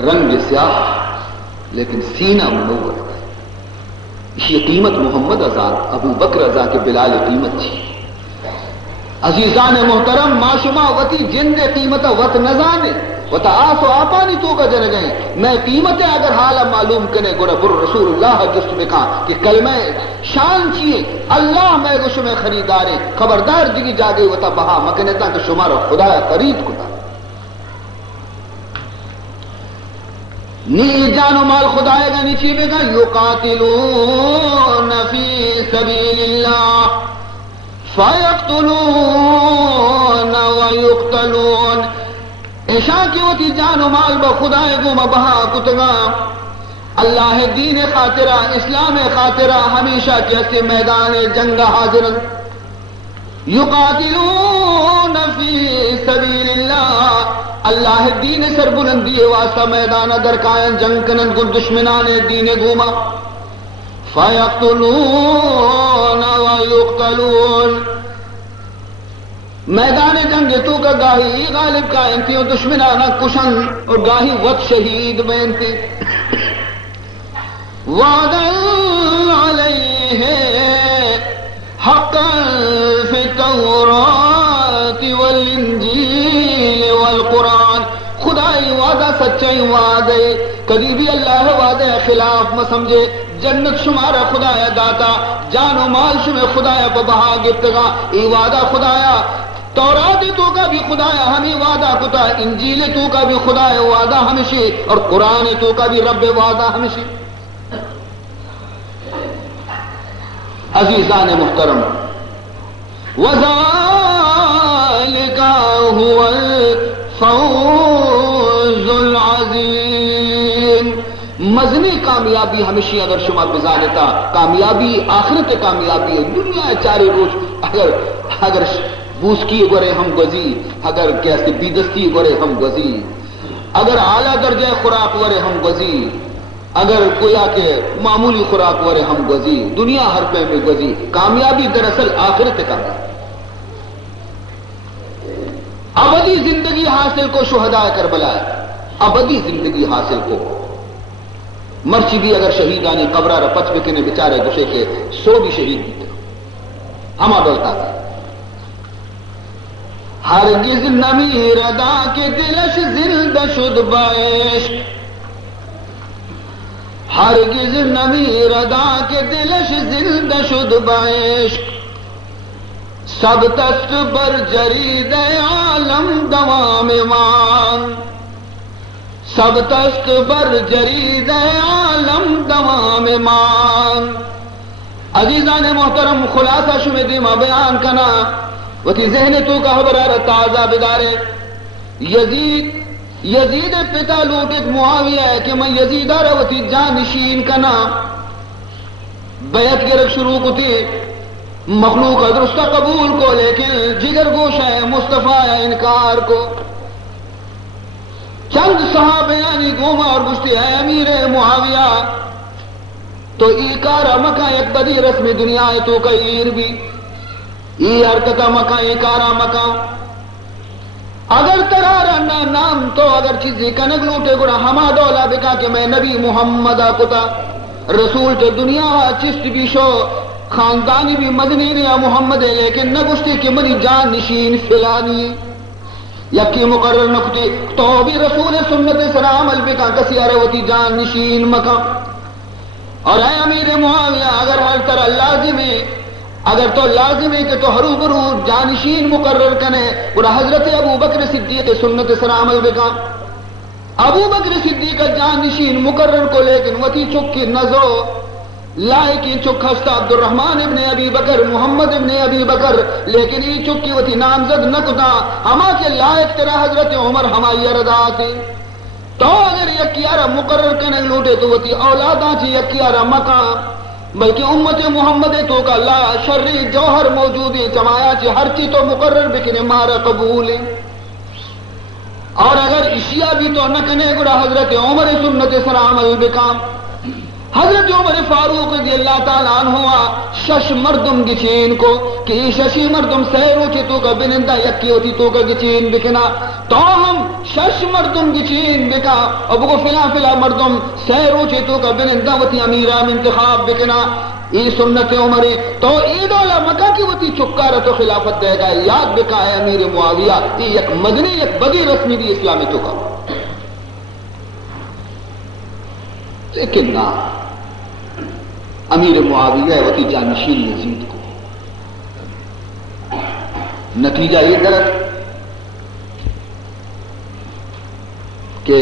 رنگ سیاہ لیکن سینہ منور یہ قیمت محمد ازاد ابو بکر ازاد کے بلال قیمت تھی عزیزان محترم معاشمہ وتی جند قیمت وط نزانے وتا آسو آپانی تو کا جن گئیں میں قیمت اگر حالہ معلوم کنے گوڑا بر رسول اللہ جست بکا کہ کلمہ شان چیئے اللہ میں گوش میں خریدارے خبردار جگی جاگئی وتا بہا مکنے تا کہ شمارا خدا خرید کتا نی جانو مال خدائے گا نیچی بے گا یقاتلون فی سبیل اللہ فیقتلون ویقتلون عشاء کی ہوتی جانو مال با خدائے گو مبہا کتگا اللہ دین خاطرہ اسلام خاطرہ ہمیشہ کیسے میدان جنگ حاضر یقاتلون فی سبیل اللہ اللہ دین سر بلندی واسطہ میدان درکائن جنگ کنن کو دشمنان دین گوما فیقتلون ویقتلون میدان جنگ تو کا گاہی غالب قائم تھی اور دشمنان کشن اور گاہی وقت شہید بین تھی وعدا علیہ حقا فی التورات والانجیل والقرآن خدائی وعدہ سچائی وعدے کبھی بھی اللہ وعدے خلاف میں سمجھے جنت شمارا خدایا داتا جان و مال شمیں خدایا ببہا گفتگا ای وعدہ خدایا تورات تو کا بھی خدایا ہمیں وعدہ کتا انجیل تو کا بھی خدایا وعدہ ہمشی اور قرآن تو کا بھی رب وعدہ ہمشی عزیزان محترم وذالک کامیابی ہمیشہ اگر شما بزانتا کامیابی آخرت کامیابی ہے دنیا چارے روز اگر بوس کی گورے ہم گزی اگر کیسے بیدستی گورے ہم گزی اگر اعلیٰ درجہ خوراک ورے ہم گزی اگر گویا کہ معمولی خوراک ورے ہم گزی دنیا ہر پہ میں گزی کامیابی دراصل آخرت کامیابی ابدی زندگی حاصل کو شہدائے کربلا ہے ابدی زندگی حاصل کو مرچی بھی اگر شہیدانی قبرہ رپچ بکنے بچارے گشے کے سو بھی شہید بھی تھے ہما ڈولتا ہے ہرگز نمی ردا کے دلش زندہ شد بعشق ہرگز نمی ردا کے دلش زندہ شد بعشق سب تست بر جرید عالم دوام مان سب تست بر جرید عالم دوام مان عزیزان محترم خلاصہ شمدی ما بیان کنا وتی ذہن تو کا حبرارت تازہ بدارے یزید پتا لوٹت معاویہ ہے کہ میں یزید وتی جانشین کنا بیعت گرک شروع کو تھی مخلوق درستہ قبول کو لیکن جگر گوش ہے مصطفیٰ انکار کو چند صحابیانی گوما اور گشتی ہے امیر معاویہ تو ایکارا مکہ ایک بدی رسم دنیا ہے تو کا ایر بھی ای حرکتہ مکہ ایکارا مکہ اگر ترارا نام تو اگر چیزی کنگ لوٹے گڑا ہما دولا بکا کہ میں نبی محمد کتا رسول تو دنیا چست بھی شو خاندانی بھی مدنی ریا محمد ہے لیکن نہ گشتی کہ منی جان نشین فلانی یکی مقرر نکتی تو بھی رسول سنت سلام البکا کسی اروتی جان نشین مکہ اور اے امیر معاویہ اگر ہر طرح لازم ہے اگر تو لازم ہے کہ تو ہرو برو جانشین مقرر کنے اور حضرت ابو بکر صدیق سنت سلام البکا ابو بکر صدیق جانشین مقرر کو لیکن وتی چکی نزو لائکی چک ہستا عبد الرحمن ابن ابی بکر محمد ابن ابی بکر لیکن یہ چکی وتی نامزد نکتا ہما کے لائق تیرا حضرت عمر ہمائی رضا تھی تو اگر یکیارہ مقرر کرنے لوٹے تو وتی اولاداں چی یکیارہ مکان بلکہ امت محمد تو کا لا شرری جوہر موجود ہے جمایا چی ہر چی تو مقرر بکنے مارا قبول ہے اور اگر اشیاء بھی تو نہ کنے گڑا حضرت عمر سنت سلام البکام حضرت عمر فاروق رضی اللہ تعالیٰ عنہ شش مردم گچین کو کہ ششی مردم سہرو چی تو کا بنندہ یکی ہوتی تو کا گچین بکنا تو ہم شش مردم گچین بکا اب کو فلا مردم سہرو چی تو کا بنندہ وتی امیرام انتخاب بکنا ای سنت عمر تو ای دولا مکہ کی وتی چکارہ تو خلافت دے گا یاد بکا ہے امیر معاویہ ای یک مدنی یک بدی رسمی بھی اسلامی تو کا لیکن نا امیر معاویہ وتی جانشین یزید کو نتیجہ یہ درد کہ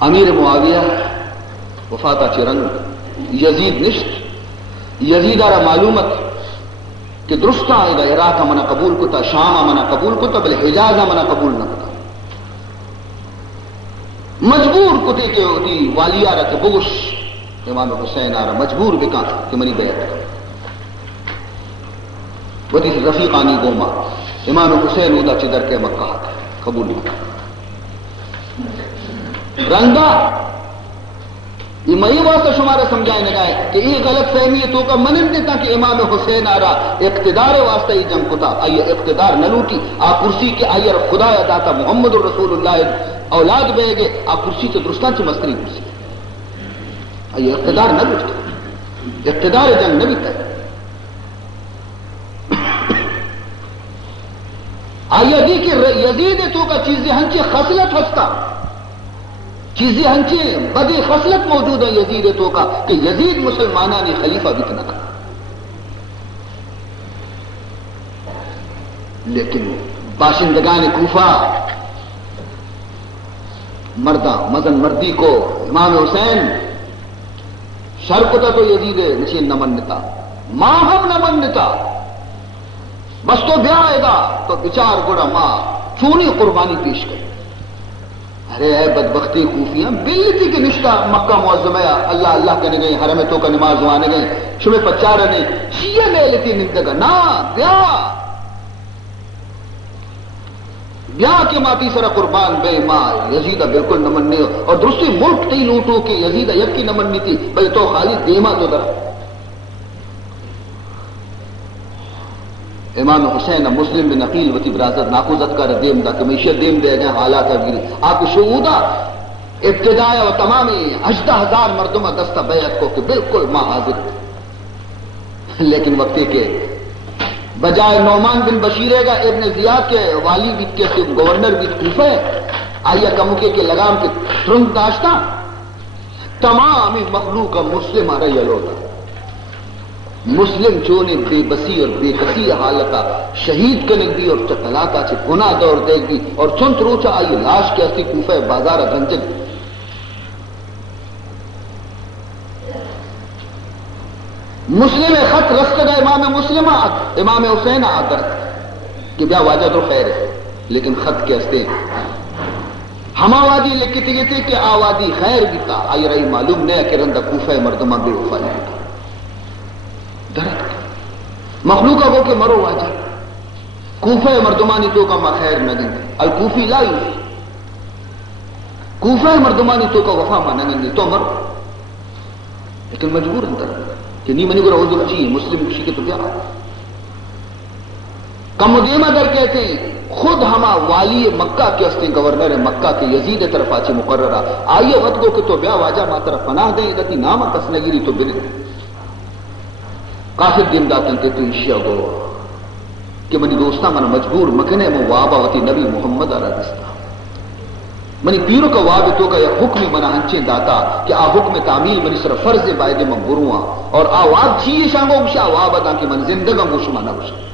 امیر معاویہ وفاتا چرنگ یزید نشت یزید آرہ معلومت کہ درستہ آئے گا عراق منا قبول کتا شام منا قبول کتا بل حجاز منا قبول نہ کتا مجبور کتے کے ہوتی والی آرہ کے بغش امام حسین آرہ مجبور بکا کہ منی بیعت کر وتی رفیقانی گوما امام حسین اودا چدر کے مکہ قبول نہ رنگا یہ مئی واسطہ شمارہ سمجھائے نگائے کہ یہ غلط فہمی تو کا منن دیتا کہ امام حسین آرہ اقتدار واسطہ یہ جنگ کتا آئیے اقتدار نہ لوٹی آ کرسی کے آئیے خدا داتا محمد الرسول اللہ اولاد بے گے آ کرسی تو درستان سے مستری کرسی آئیے اقتدار نہ لوٹتا اقتدار جنگ نہ بیتا ہے آئیے دی کہ یزید تو کا چیزیں ہنچی خصلت ہستا چیزیں ہنچی بدی خصلت موجود ہے یزید تو کا کہ یزید مسلمانہ نے خلیفہ بکنا کا لیکن باشندگان کوفہ مردہ مزن مردی کو امام حسین شرکتا تو یزید نشین نہ منتا ماں ہم نہ منتا بس تو بیاہ آئے گا تو بچار گڑا ماں چونی قربانی پیش کر ارے اے بدبختی کوفیاں بلتی کہ نشتہ مکہ معظمہ اللہ اللہ کہنے گئے حرم تو کا نماز وانے گئے شمع پچار نہیں شیعہ لے لیتی نندگا نا بیا کے ماتی سرا قربان بے ماں یزیدہ بالکل نمنی اور درستی ملک تی لوٹو کہ یزیدہ یکی نمنی تھی بھئی تو خالی دیما تو در امام حسین مسلم بن عقیل وتی برازت ناخوزت کا دیم دا کہ معیشت دیم دے گئے حالات ابگری آپ شہودہ ابتداء و تمامی 18,000 مردمہ دستہ بیعت کو کہ بالکل ماں حاضر لیکن وقتی کے بجائے نعمان بن بشیرے گا ابن زیاد کے والی بھی کے گورنر بھی کوفہ آئیہ کمکے کے لگام کے ترنگ داشتا تمام مخلوق مسلم آ رہی لوگا مسلم چونے بے بسی اور بے کسی حالتا شہید کنک بھی اور چکلاتا چھے گناہ دور دیکھ بھی اور چنت روچا آئی لاش کے اسی کوفہ بازار گنجن مسلم خط رست گا امام مسلم امام حسین آدر کہ بیا واجہ تو خیر ہے لیکن خط کے ہستے ہما وادی لکھتی گئی تھی کہ آوادی خیر بھی تھا آئی رہی معلوم نہیں کہ رندہ کوفہ مردمہ بے وفا نہیں تھا درد مخلوقہ کو کہ مرو واجہ کوفہ مردمانی تو کا ما خیر نہ گئی الکوفی لا یوفی کوفہ مردمانی تو کا وفا ما نہ گئی تو مرو لیکن مجبور اندر کہ نہیں منی کو روز چاہیے مسلم کشی کے تو کیا کم دیما در کہتے ہیں خود ہما والی مکہ کے ہستے گورنر مکہ کے یزید طرف آچے مقررہ آئیے وقت کو کہ تو بیا واجہ ما طرف پناہ دیں ادھا کی نامہ کسنگیری تو بلد کافر دیم داتن تے تو انشیاء گو کہ منی دوستا من مجبور مکنے مو وابا وتی نبی محمد علیہ دستا منی پیرو کا واب تو کا یا حکم منا ہنچیں داتا کہ آ حکم تعمیل منی صرف فرض باید من بروہاں اور آ واب چیئے شانگو گوشا واب دا کہ من زندگا گوش مانا گوشا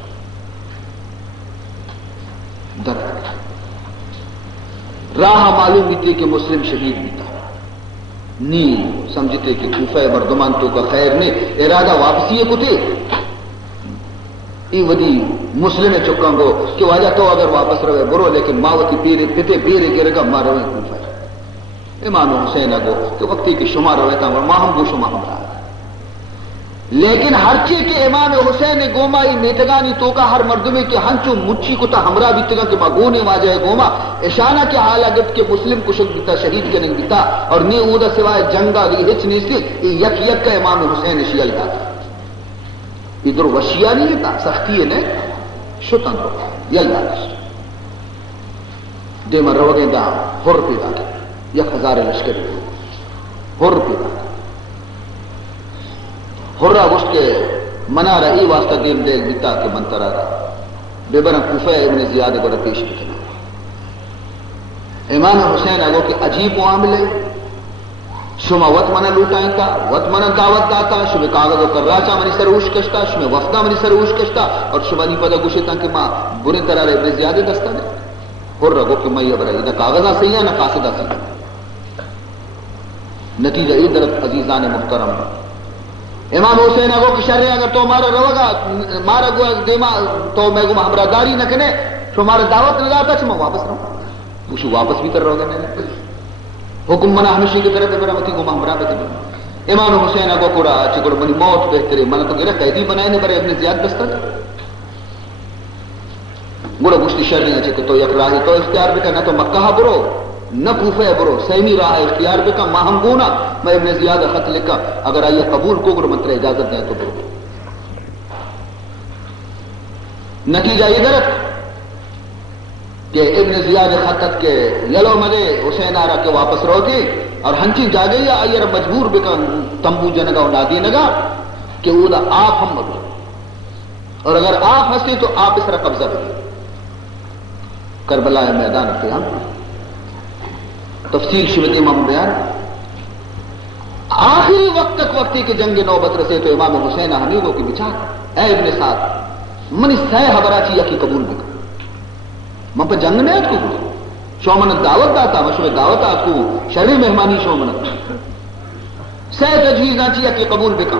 در راہ معلوم بھی کہ مسلم شہید بھی تھا نہیں سمجھتے کہ کوفہ مردمان تو کا خیر نے ارادہ واپسی کو تھے ای ودی مسلم چکاں گو کہ واجہ تو اگر واپس روے برو لیکن ماوتی پیرے پتے پیرے گرگا ماں روے کوفہ امام حسین گو کہ وقتی کہ شما روے تا ماں ہم گو شما ہم رہا لیکن ہر چیز کے امام حسین گوما ای میتگانی تو کا ہر مردمے کے ہنچو مچھی کو تا ہمرا بیتگا کہ مگونے واجہ گوما اشانہ کے حالہ گفت کے مسلم کشک بیتا شہید کے نہیں بیتا اور نی اودا سوائے جنگا دی ہچ نہیں سی یک یک کا امام حسین شیعہ لگا تھا ادھر وشیہ نہیں تھا سختی ہے نہیں شتن رو یلہ دے من روگیں دا ہر پیدا کی 1,000 لشکری ہر پیدا کی ہرہ گوشت کے منا رہی واسطہ دیم دے بیتا کے منترہ رہا بے برن کوفہ ابن زیادہ کو پیش بکنا امام حسین اگو کہ عجیب معاملے شما وط منا لوٹائیں تا وط منا دعوت داتا شما کاغذ و کراچا منی سر اوش کشتا شما وفدہ منی سر اوش کشتا اور شما نہیں پتا گوشتا کہ ماں برے طرح ابن زیادہ دستا دے ہر رگو کہ میں یہ برائی نہ کاغذہ صحیح ہے نہ قاصدہ صحیح نتیجہ یہ درد عزیزان محترم امام حسین اگو کہ شرع اگر تو مارا روگا مارا گو دیما تو میں گو ہمرا داری نہ کنے تو مارا دعوت نہ داتا چھ میں واپس رہوں پوچھو واپس بھی کر رہو گے میں حکم منا ہمیشہ کی طرف میرا متی گو ہمرا بتے امام حسین اگو کوڑا چکڑ منی موت بہترے من تو گرا قیدی بنائے نے برے ابن زیاد دستا گوڑا گشتی شرع ہے کہ تو یک راہی تو اختیار بھی کرنا تو مکہ برو نہ کوفہ برو سیمی راہ اختیار بکا ماہم گونا میں ابن زیادہ خط لکھا اگر آئیے قبول کو گر منتر اجازت دیں تو برو نتیجہ یہ درد کہ ابن زیادہ خطت کے یلو ملے حسین آرہ کے واپس رو گے اور ہنچی جا گئی آئیے رب مجبور بکا تمبو جنگا و نادی نگا کہ وہ دا آپ ہم مدو اور اگر آپ ہستے تو آپ اس طرح قبضہ کریں کربلا میدان قیام تفصیل شبت امام بیان آخری وقت تک وقتی کہ جنگ نوبت رسے تو امام حسین حمیدوں کی بچار اے ابن سعد منی سہ حبرہ چی یکی قبول بکا من پہ جنگ نہیں کو شومنت دعوت داتا مشوع دعوت آت کو شرع مہمانی شومنت سہ تجویز نہ چی یکی قبول بکا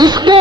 اس کے